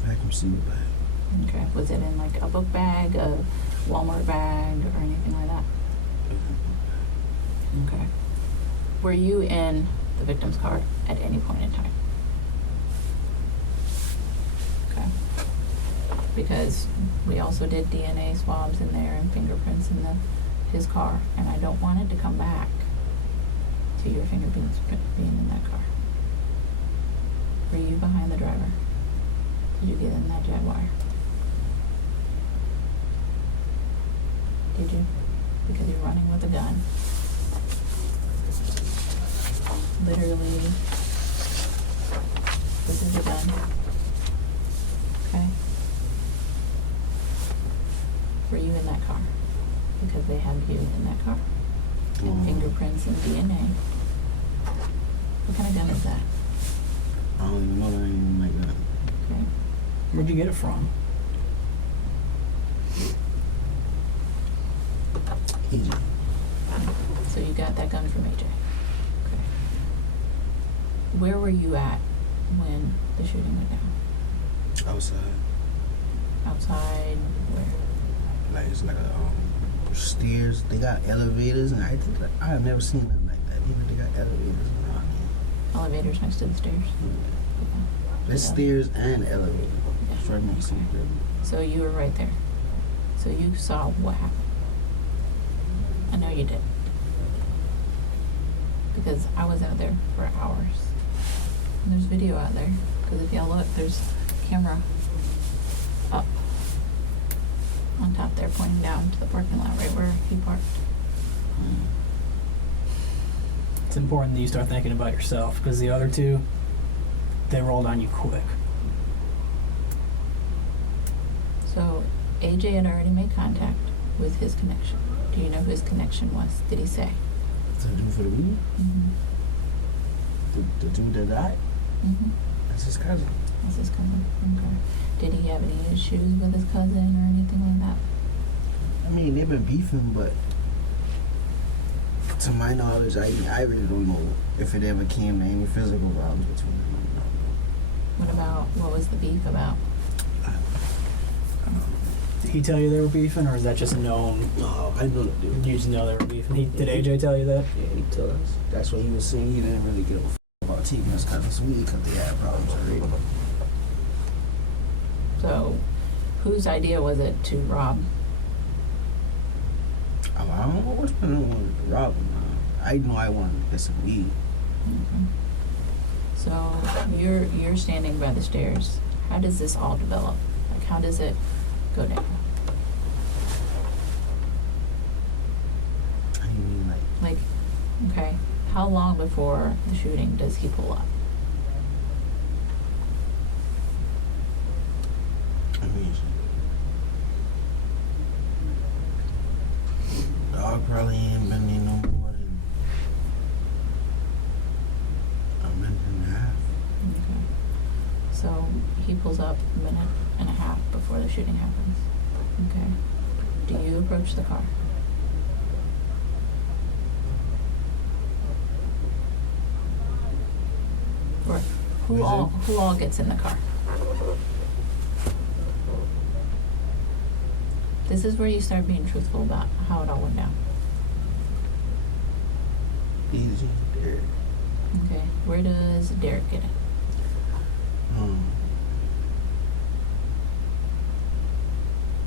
Vacuum seal bag. Okay. Was it in like a book bag, a Walmart bag, or anything like that? Okay. Were you in the victim's car at any point in time? Okay. because we also did DNA swabs in there and fingerprints in his car, and I don't want it to come back to your fingerprints being in that car. Were you behind the driver? Did you get in that Jaguar? Did you? Because you're running with a gun. Literally, this is a gun. Okay? Were you in that car? Because they have you in that car. And fingerprints and DNA. What kind of gun is that? I don't even know that ain't like that. Okay. Where'd you get it from? Easy. So you got that gun from AJ. Okay. Where were you at when the shooting went down? Outside. Outside where? Like it's like a stairs. They got elevators, and I think that I have never seen nothing like that. Either they got elevators around here. Elevators next to the stairs. Okay. There's Yeah. stairs and elevators. Yeah. It's right next to the building. So you were right there. So you saw what happened. I know you did. Because I was out there for hours. And there's video out there. Because if y'all look, there's camera up on top there pointing down to the parking lot right where he parked. It's important that you start thinking about yourself, because the other two, they rolled on you quick. So AJ had already made contact with his connection. Do you know who his connection was? Did he say? To do for the weed? Mm-hmm. The dude that died? Mm-hmm. That's his cousin. That's his cousin. Okay. Did he have any issues with his cousin or anything like that? I mean, they've been beefing, but to my knowledge, I really don't know if it ever came to any physical violence between them. What was the beef about? Did he tell you they were beefing, or is that just known? No, I know the dude. You just know they were beefing. Did AJ tell you that? Yeah, he told us. That's what he was saying. He didn't really give a about taking his cousin's weed because they had problems already. So, whose idea was it to rob? I don't know what's been on with the robbing. I know I wanted to get some weed. Okay. So you're standing by the stairs. How does this all develop? Like, how does it go down? I mean, Like, okay, how long before the shooting does he pull up? I mean, dog probably ain't been there no more than a minute and a half. Okay. So he pulls up a minute and a half before the shooting happens. Okay. Do you approach the car? Or who all gets in the car? This is where you start being truthful about how it all went down. Easy there. Okay. Where does Derek get in?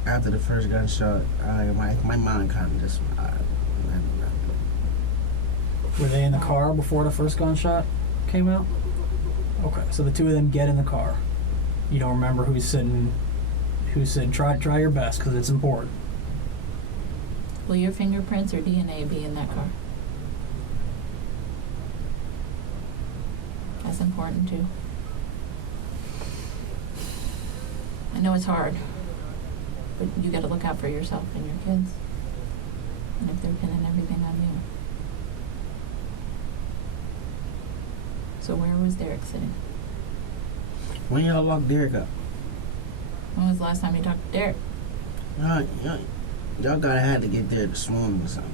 After the first gunshot, my mind kind of just. Were they in the car before the first gunshot came out? Okay, so the two of them get in the car. You don't remember who's sitting. Who said try your best because it's important. Will your fingerprints or DNA be in that car? That's important too. I know it's hard, but you got to look out for yourself and your kids. And if they're pinning everything on you. So where was Derek sitting? When y'all locked Derek up? When was the last time you talked to Derek? Y'all gotta have to get there this morning or something.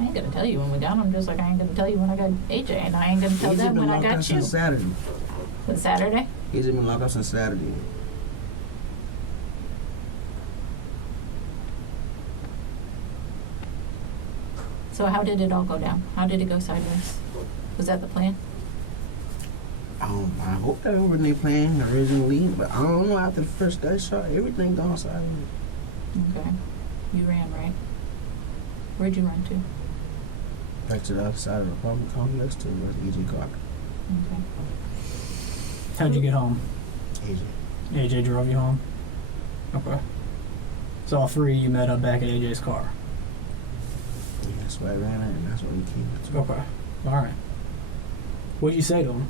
I ain't gonna tell you when we got him, just like I ain't gonna tell you when I got AJ, and I ain't gonna tell He's them been when I locked up got you. since Saturday. Was Saturday? He's been locked up since Saturday. So how did it all go down? How did it go sideways? Was that the plan? I hope that when they playing originally, but I don't know. After the first gunshot, everything gone silent. Okay. You ran, right? Where'd you run to? Back to the other side of the apartment complex to where the EJ car. Okay. How'd you get home? AJ. AJ drove you home? Okay. So all three of you met up back at AJ's car? Yeah, that's where I ran at, and that's where we came to. Okay. Alright. What'd you say to him?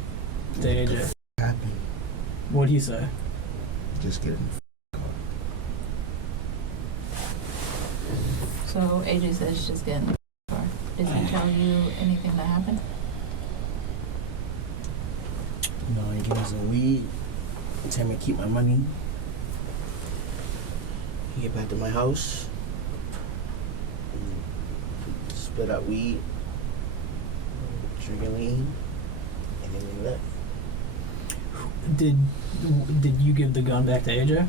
To AJ? Happy. What'd he say? Just get in the car. So AJ says just get in the car. Did he tell you anything that happened? No, he gave me some weed. Tell me to keep my money. He get back to my house. Split out weed. Drinking lean. And then we left. Did you give the gun back to AJ?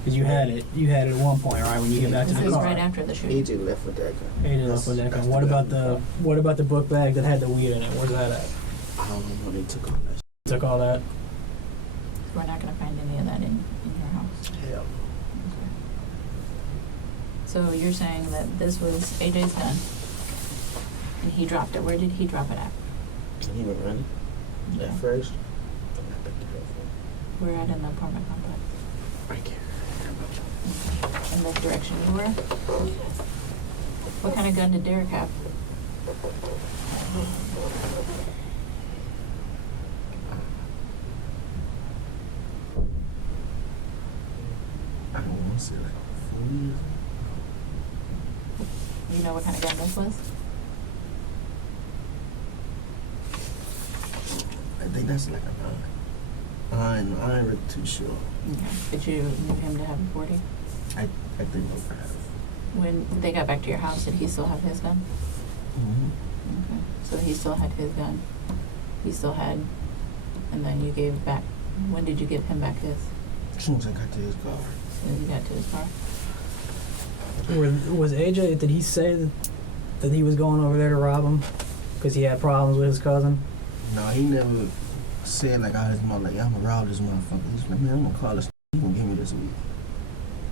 Because you had it at one point, right? When you get back to This the was car. right after the shooting. AJ left with that gun. AJ left with that gun. What about the book bag that had the weed in it? Where's that at? I don't know what they took all that. Took all that. We're not gonna find any of that in your house. Hell. Okay. So you're saying that this was AJ's gun, and he dropped it. Where did he drop it at? And he went running. Okay. At first. And I picked it up. We're at an apartment complex. Right here. In the direction you were? What kind of gun did Derek have? I don't want to say like 4 years. You know what kind of gun this was? I think that's like a 9. I ain't really too sure. Okay. Did you need him to have a 40? I think I have. When they got back to your house, did he still have his gun? Mm-hmm. Okay. So he still had his gun. He still had, and then you gave back. When did you give him back his? As soon as I got to his car. As soon as you got to his car. Was AJ? Did he say that he was going over there to rob him because he had problems with his cousin? No, he never said like out his mouth like, yeah, I'm gonna rob this motherfucker. He's like, man, I'm gonna call this. He gonna give me this weed.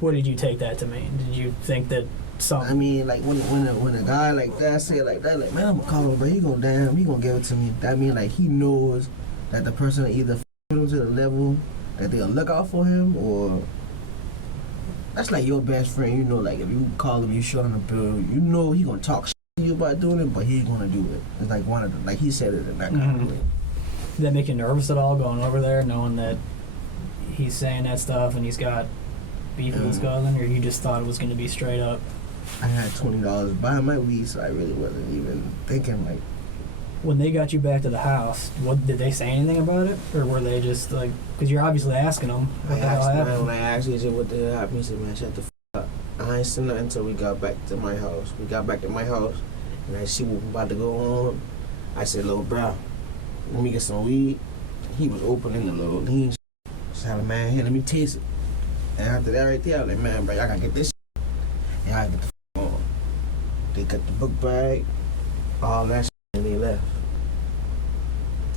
What did you take that to mean? Did you think that some? I mean, like when a guy like that say like that, like man, I'm gonna call him, but he gonna give it to me. That mean like he knows that the person either put him to the level that they'll look out for him, or that's like your best friend. You know, like if you call him, you show him the bill, you know he gonna talk shit to you about doing it, but he ain't gonna do it. It's like one of the, like he said it in that kind of way. Did that make you nervous at all going over there, knowing that he's saying that stuff and he's got beef with his cousin, or you just thought it was going to be straight up? I had $20 buying my weed, so I really wasn't even thinking like. When they got you back to the house, what did they say anything about it, or were they just like? Because you're obviously asking them what the hell happened. When I asked AJ what the hell happened, he said, man, shut the f up. I ain't seen nothing until we got back to my house. We got back to my house, and I see what was about to go on. I said, little bro, let me get some weed. He was opening the little lean. Said, man, here, let me taste it. And after that right there, I was like, man, bro, I gotta get this shit. And I get the f on. They got the book bag, all that shit, and they left.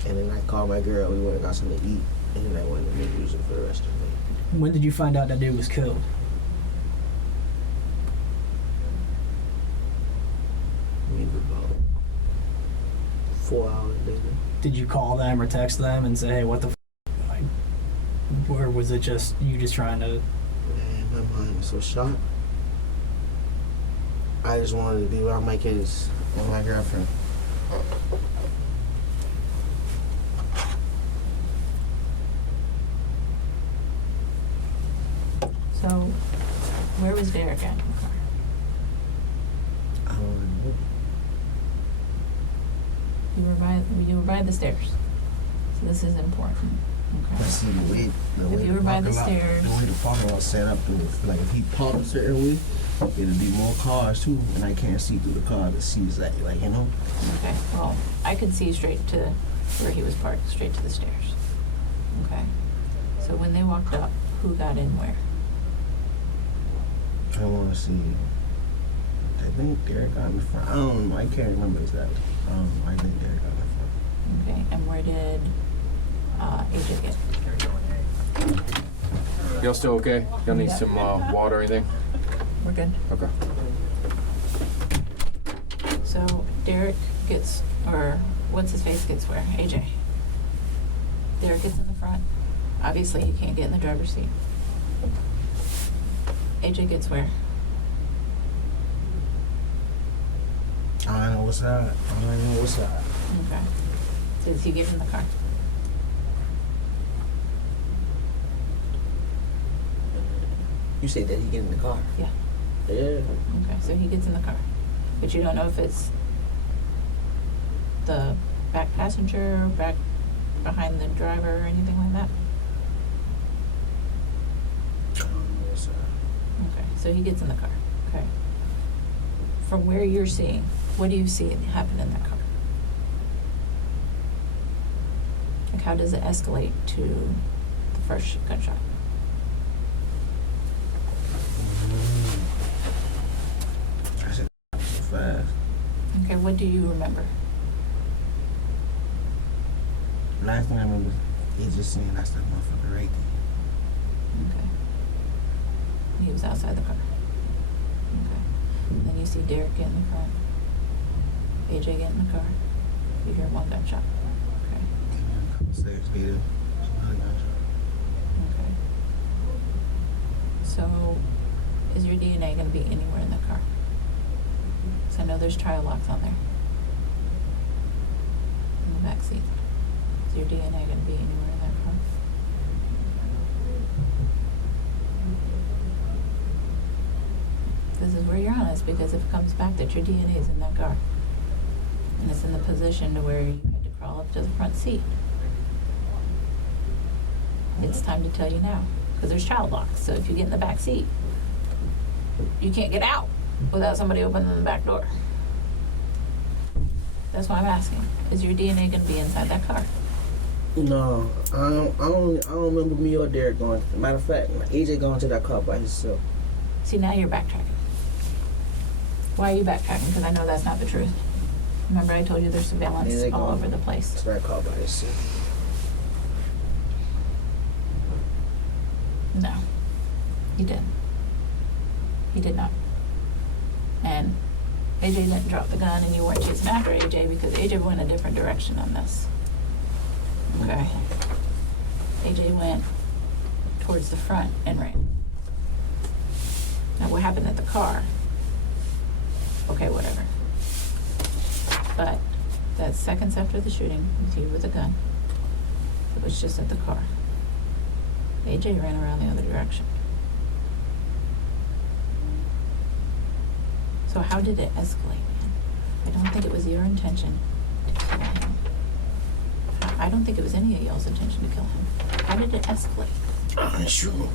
And then I called my girl, we went and got something to eat, and then I went to make music for the rest of the day. When did you find out that dude was killed? Maybe about 4 hours later. Did you call them or text them and say, hey, what the f? Like, or was it just you just trying to? Man, my mind was so shocked. I just wanted to be around my kids and my girlfriend. So, where was Derek at in the car? I don't know. You were by the stairs. So this is important. But Okay. see, the way If you were by the parking lot- stairs. the way the parking lot set up, like if he parked a certain way, it'd be more cars too, and I can't see through the car to see exactly, like, you know. Okay. Well, I could see straight to where he was parked, straight to the stairs. Okay. So when they walked up, who got in where? I want to see. I think Derek got in the front. I don't know. I can't remember exactly. I think Derek got in the front. Okay. And where did AJ get? Y'all still okay? Y'all need some water or anything? We're good. Okay. So Derek gets, or what's his face gets where? AJ. Derek gets in the front. Obviously, he can't get in the driver's seat. AJ gets where? I don't know what's side. I don't know what's side. Okay. Does he get in the car? You said that he get in the car. Yeah. Yeah. Okay, so he gets in the car. But you don't know if it's the back passenger, back behind the driver, or anything like that? I don't know what's side. Okay, so he gets in the car. Okay. From where you're seeing, what do you see happen in that car? Like, how does it escalate to the first gunshot? I said so fast. Okay, what do you remember? Last thing I remember, he just saying that's that motherfucker right there. Okay. He was outside the car. Okay. And then you see Derek get in the front. AJ get in the car. You hear one gunshot. Okay. And a couple seconds later, another gunshot. Okay. So, is your DNA going to be anywhere in the car? Because I know there's trial locks on there. In the back seat. Is your DNA going to be anywhere in that car? This is where you're honest, because if it comes back that your DNA is in that car, and it's in the position to where you had to crawl up to the front seat, it's time to tell you now, because there's child locks. So if you get in the back seat, you can't get out without somebody opening the back door. That's why I'm asking. Is your DNA going to be inside that car? No, I don't remember me or Derek going. Matter of fact, AJ going to that car by himself. See, now you're backtracking. Why are you backtracking? Because I know that's not the truth. Remember I told you there's surveillance Yeah, they all going over the place. to that car by himself. No, he didn't. He did not. And AJ didn't drop the gun, and you weren't chasing after AJ because AJ went a different direction on this. Okay. AJ went towards the front and ran. Now, what happened at the car? Okay, whatever. But that's seconds after the shooting with you with a gun. It was just at the car. AJ ran around the other direction. So how did it escalate, man? I don't think it was your intention to kill him. I don't think it was any of y'all's intention to kill him. How did it escalate? I'm sure.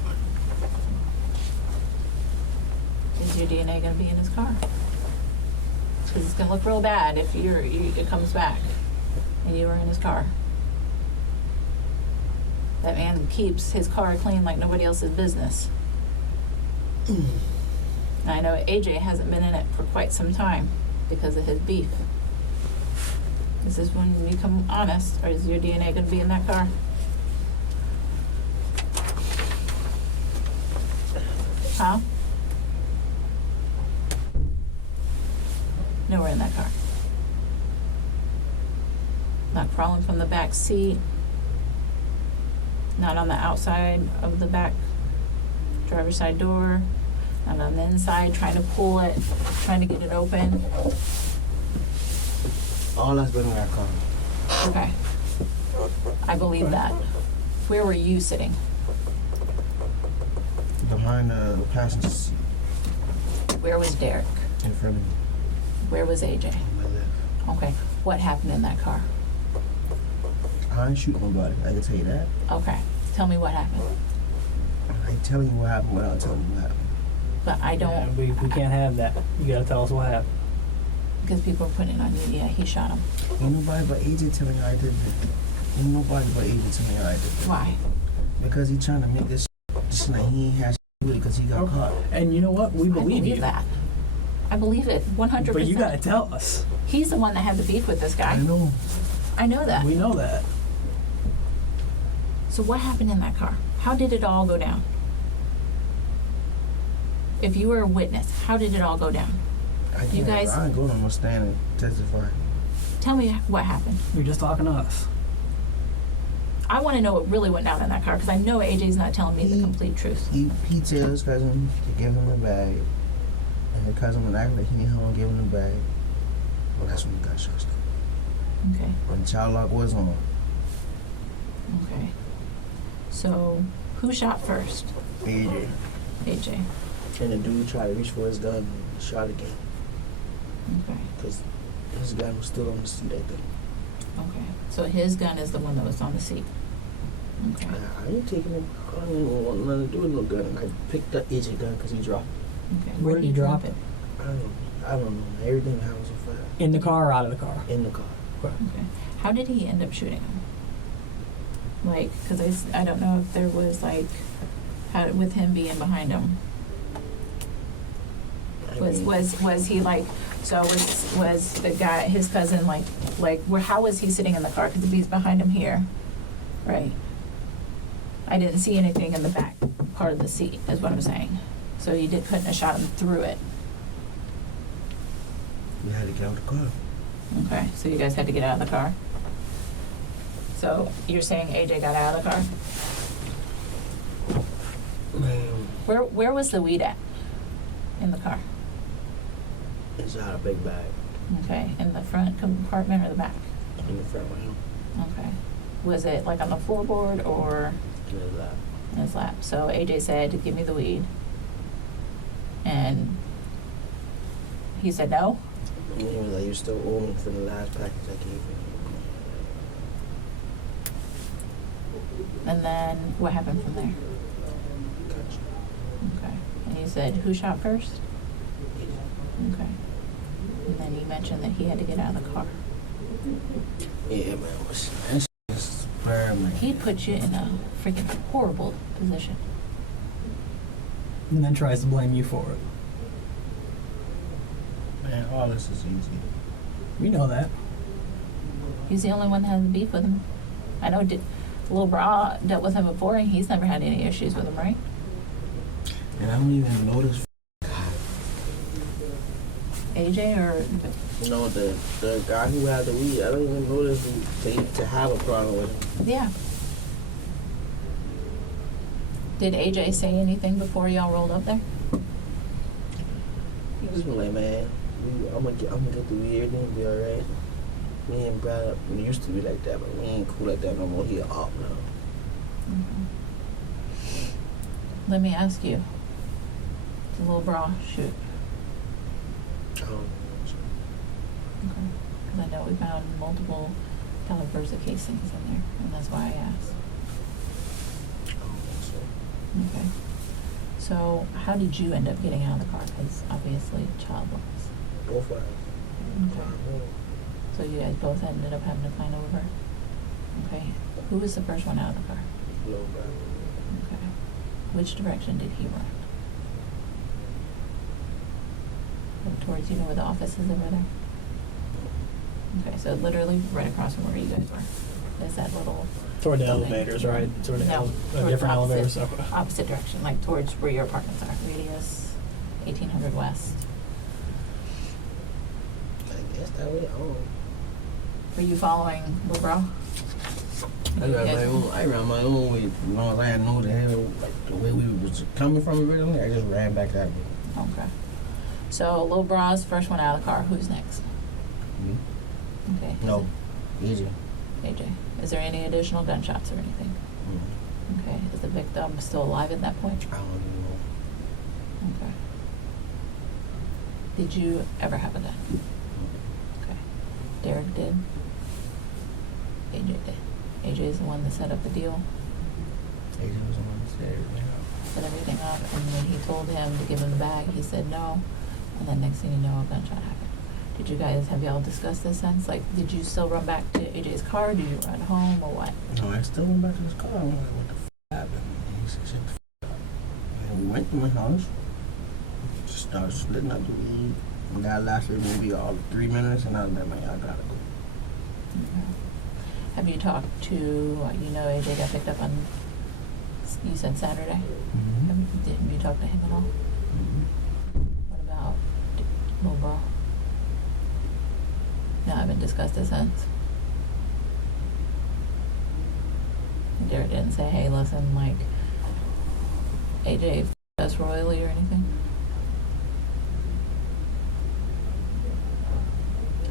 Is your DNA going to be in his car? Because it's going to look real bad if it comes back and you were in his car. That man keeps his car clean like nobody else's business. I know AJ hasn't been in it for quite some time because of his beef. This is when you become honest, or is your DNA going to be in that car? Huh? Nowhere in that car. Not crawling from the back seat. Not on the outside of the back driver's side door. Not on the inside trying to pull it, trying to get it open. All that's been in that car. Okay. I believe that. Where were you sitting? Behind the passenger seat, Where was Derek? in front of me, Where was AJ? on my left. Okay. What happened in that car? I ain't shoot nobody. I can tell you that. Okay. Tell me what happened. I ain't telling you what happened without telling you what happened. But I don't, We can't have that. You gotta tell us what happened. because people are putting it on you. Yeah, he shot him. Ain't nobody but AJ telling you I did that. Ain't nobody but AJ telling you I did that. Why? Because he trying to make this just like he ain't had with it because he got caught. And you know what? We I believe you. that. I believe it 100%. But you gotta tell us. He's the one that had the beef with this I guy. know. I know that. We know that. So what happened in that car? How did it all go down? If you were a witness, how did it all go down? You guys- I ain't going on no stand and testify. Tell me what happened. You're just talking to us. I want to know what really went down in that car because I know AJ's not telling me the complete truth. He tells his cousin to give him the bag, and the cousin was acting like he didn't want to give him the bag. Well, that's when he got shot. Okay. When the child lock was on. Okay. So who shot first? AJ. AJ. And the dude tried to reach for his gun and shot again. Okay. Because his gun was still on the seat, I think. Okay. So his gun is the one that was on the seat. Okay. I ain't taking it. I didn't want nothing to do with no gun. I picked up AJ gun because he dropped it. Okay. Where did he drop it? I don't know. Everything in the house was on fire. In the car or out of the car? In the car. Okay. How did he end up shooting him? Like, because I don't know if there was like, how with him being behind him. Was he like, so was the guy, his cousin, like where, how was he sitting in the car? Because if he's behind him here, right? I didn't see anything in the back part of the seat, is what I'm saying. So you couldn't have shot him through it. We had to get out of the car. Okay, so you guys had to get out of the car. So you're saying AJ got out of the car? Man, Where was the weed at in the car? inside a big bag Okay, in the front compartment or the back? in the front room. Okay. Was it like on the floorboard or In his lap. in his lap? So AJ said, "Give me the weed," and he said no. And he was like, "You still owe me for the last package I gave you." And then what happened from there? Okay. And you said, "Who shot first?" Okay. And then you mentioned that he had to get out of the car. Yeah, man. That shit's bad, man. He put you in a freaking horrible position. And then tries to blame you for it. Man, all this is easy. We know that. He's the only one that has beef with him. I know Lil Bra dealt with him before, and he's never had any issues with him, right? And I don't even know this AJ or No, the guy who had the weed, I don't even know this dude to have a problem with him. yeah. Did AJ say anything before y'all rolled up there? He just been like, man, I'm gonna get the weed, everything will be alright. Me and Brad, we used to be like that, but we ain't cool like that no more. He a op now. Let me ask you. The Lil Bra shoot. I don't know. Because I know we found multiple calibers of casings in there, and that's why I asked. I don't think so. Okay. So how did you end up getting out of the car? Because obviously child locks. Both of us. Okay. So you guys both ended up having to climb over. Okay. Who was the first one out of the car? Little Brad. Okay. Which direction did he run? Towards, you know where the office is over there? Okay, so literally right across from where you guys were. Is that little Toward the building? elevators, right? Toward the No, a towards different opposite- elevator. So Opposite direction, like towards where your apartments are. Radius 1800 West. I guess that way. I don't know. Were you following Lil Bra? I ran my own way. As long as I knew the hell, like the way we was coming from originally, I just ran back that way. Okay. So Lil Bra's first one out of the car. Who's next? Me? Okay. is No, easy. it AJ. Is there any additional gunshots or anything? Okay. Is the victim still alive at that point? I don't even know. Okay. Did you ever have a gun? Okay. Derek did. AJ did. AJ is the one that set up the deal, AJ was the one that said everything. set everything up, and when he told him to give him the bag, he said no. And then next thing you know, a gunshot happened. Did you guys, have y'all discussed this since? Like, did you still run back to AJ's car? Did you run home or what? No, I still went back to his car. I'm like, what the happened? And he said, shut the up. And we went to my house, just started splitting up the weed. And that lasted maybe all 3 minutes, and I was like, man, I gotta go. Have you talked to, AJ got picked up on, you said Saturday? Have you talked to him at all? What about little bro? No, I haven't discussed it since. Derek didn't say, hey, listen, like, AJ us royally or anything?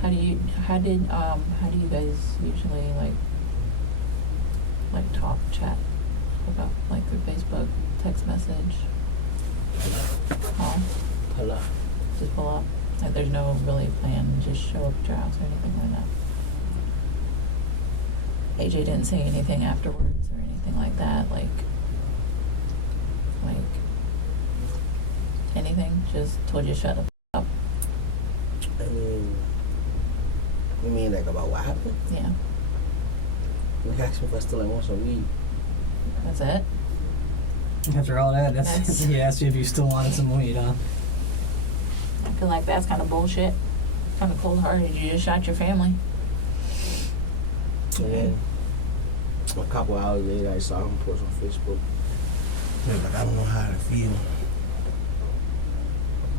How do you guys usually like talk, chat about, like, through Facebook, text message, call? Pull up. Just pull up? Like, there's no really plan, just show up at your house or anything like that? AJ didn't say anything afterwards or anything like that, like anything, just told you to shut up. I mean, you mean like about what happened? Yeah, He asked me if I still want some weed. that's it. After all that, That's- he asked you if you still wanted some weed, huh? I feel like that's kind of bullshit, kind of cold-hearted. You just shot your family. And then a couple hours later, I saw him post on Facebook. He was like, I don't know how to feel.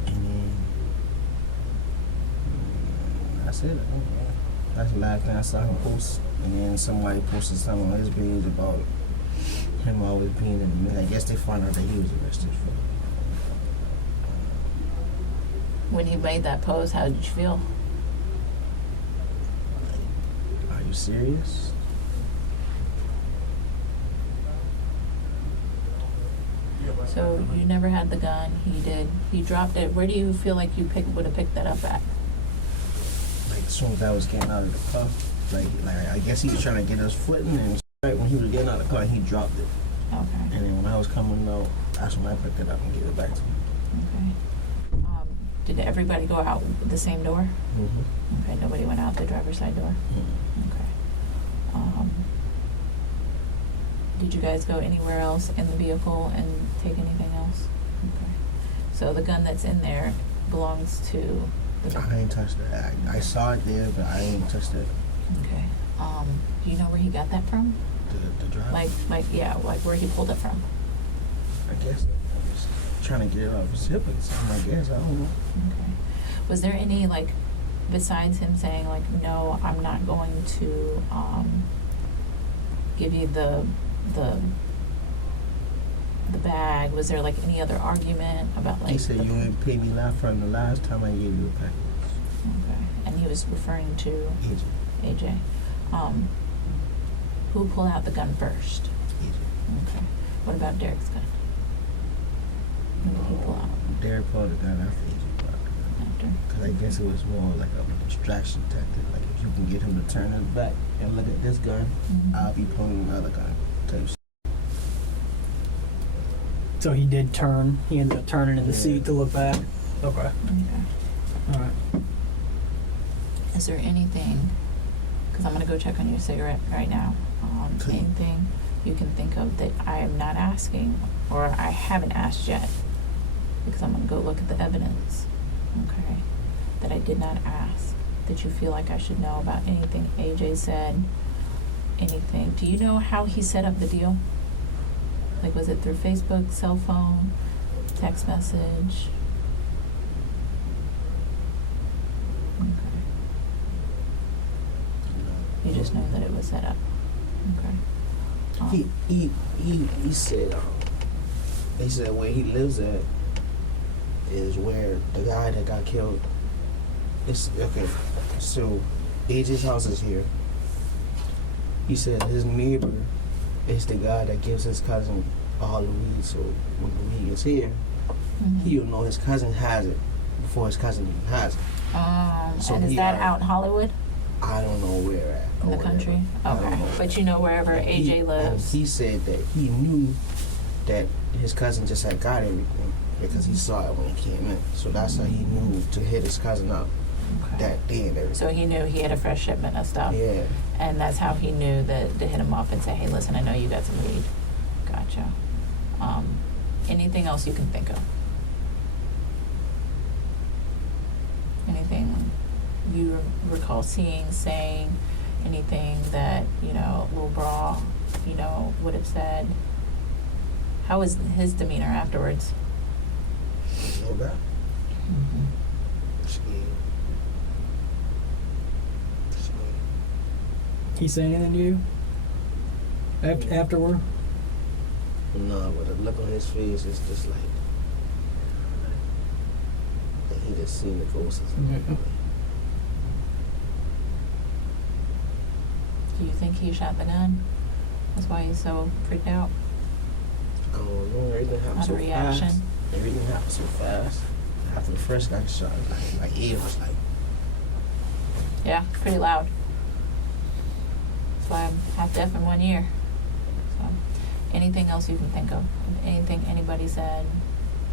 And then I said, that's the last thing I saw him post. And then somebody posted something on his page about him always being in the middle. I guess they found out that he was arrested for. When he made that post, how did you feel? Are you serious? So you never had the gun. He did. He dropped it. Where do you feel like you would have picked that up at? Like as soon as I was getting out of the car, like I guess he was trying to get us footing, and right when he was getting out of the car, he dropped it. Okay. And then when I was coming out, that's when I picked it up and gave it back to him. Okay. Did everybody go out the same door? Mm-hmm. Okay. Nobody went out the driver's side door. Okay. Did you guys go anywhere else in the vehicle and take anything else? Okay. So the gun that's in there belongs to the. I ain't touched it. I saw it there, but I ain't touched it. Okay. Do you know where he got that from? The driver. Like where he pulled it from? I guess I was trying to get it off his hip or something. I guess I don't know. Okay. Was there any, like, besides him saying, like, no, I'm not going to give you the bag, was there, like, any other argument about, like, He said you ain't paid me that from the last time I gave you a package. Okay. And he was referring to AJ. Who pulled out the gun first? Okay. What about Derek's gun? When did he pull out? Derek pulled the gun after AJ brought the gun. After? Because I guess it was more like a distraction tactic. Like if you can get him to turn his back and look at this gun, Mhm. I'll be pulling another gun. Type shit. So he did turn. He ended up turning in the seat to look back. Okay. Okay. All right. Is there anything, because I'm going to go check on your cigarette right now, Okay. anything you can think of that I am not asking or I haven't asked yet, because I'm going to go look at the evidence, okay, that I did not ask, that you feel like I should know about anything AJ said, anything. Do you know how he set up the deal? Like, was it through Facebook, cell phone, text message? Okay. You just know that it was set up. Okay. He said where he lives at is where the guy that got killed. It's okay. So AJ's house is here. He said his neighbor is the guy that gives his cousin all the weed. So when the weed gets here, Mhm. he'll know his cousin has it before his cousin even has it. So And is he that already- out in Hollywood, I don't know where at. in or the whatever. country? I don't Okay. know. But you know wherever And AJ lives. He said that he knew that his cousin just had got everything because he saw it when he came in. So that's how he knew to hit his cousin up Okay. that day and everything. So he knew he had a fresh shipment of stuff. Yeah. And that's how he knew that to hit him up and say, hey, listen, I know you got some weed. Gotcha. Anything else you can think of? Anything you recall seeing, saying, anything that, you know, Lil Bra, you know, would have said? How was his demeanor afterwards? No doubt. Mm-hmm. Scared. He say anything to you? Afterward? No, but the look on his face is just like he just seen the ghost or something. Do you think he shot the gun? That's why he's so freaked out? I don't know. Everything happened Not so a reaction. fast. Everything happened so fast. After the first gun shot, my ear was like, Yeah, pretty loud. That's why I'm half deaf in 1 year. So, anything else you can think of? Anything anybody said,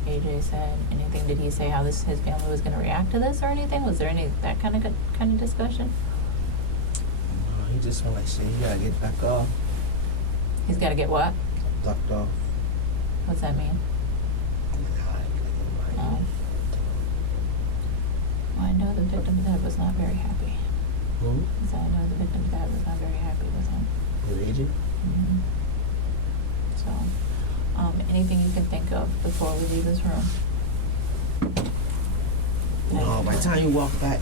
AJ said, anything? Did he say how his family was going to react to this or anything? Was there any that kind of discussion? no, he just went like, shit, you gotta get back off. He's got to get what? Ducked off. What's that mean? Oh. Well, I know the victim's dad was not very happy. Hmm? So I know the victim's dad was not very happy with him. With AJ? Mm-hmm. So, anything you can think of before we leave this room? No, by the time you walk back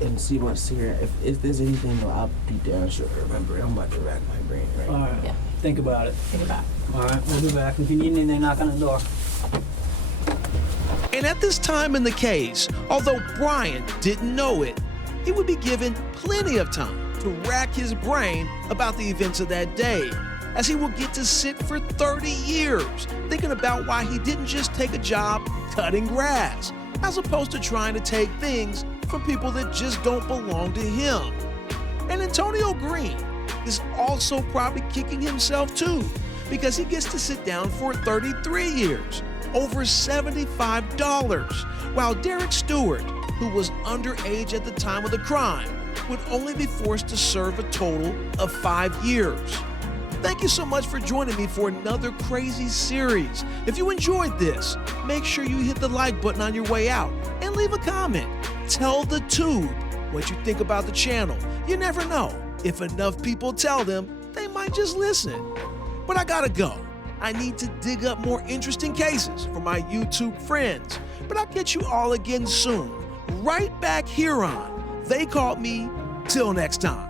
and see what's here, if there's anything, though, I'll be damn sure to remember it. I'm about to rack my brain right now. Alright. Yeah. Think about it. Think about it. Alright, we'll be back. If you need anything, knock on the door. And at this time in the case, although Brian didn't know it, he would be given plenty of time to rack his brain about the events of that day, as he will get to sit for 30 years thinking about why he didn't just take a job cutting grass, as opposed to trying to take things from people that just don't belong to him. And Antonio Green is also probably kicking himself too, because he gets to sit down for 33 years, over $75, while Derek Stewart, who was underage at the time of the crime, would only be forced to serve a total of 5 years. Thank you so much for joining me for another crazy series. If you enjoyed this, make sure you hit the like button on your way out and leave a comment. Tell the tube what you think about the channel. You never know. If enough people tell them, they might just listen. But I gotta go. I need to dig up more interesting cases for my YouTube friends. But I'll get you all again soon, right back here on They Caught Me. Till next time.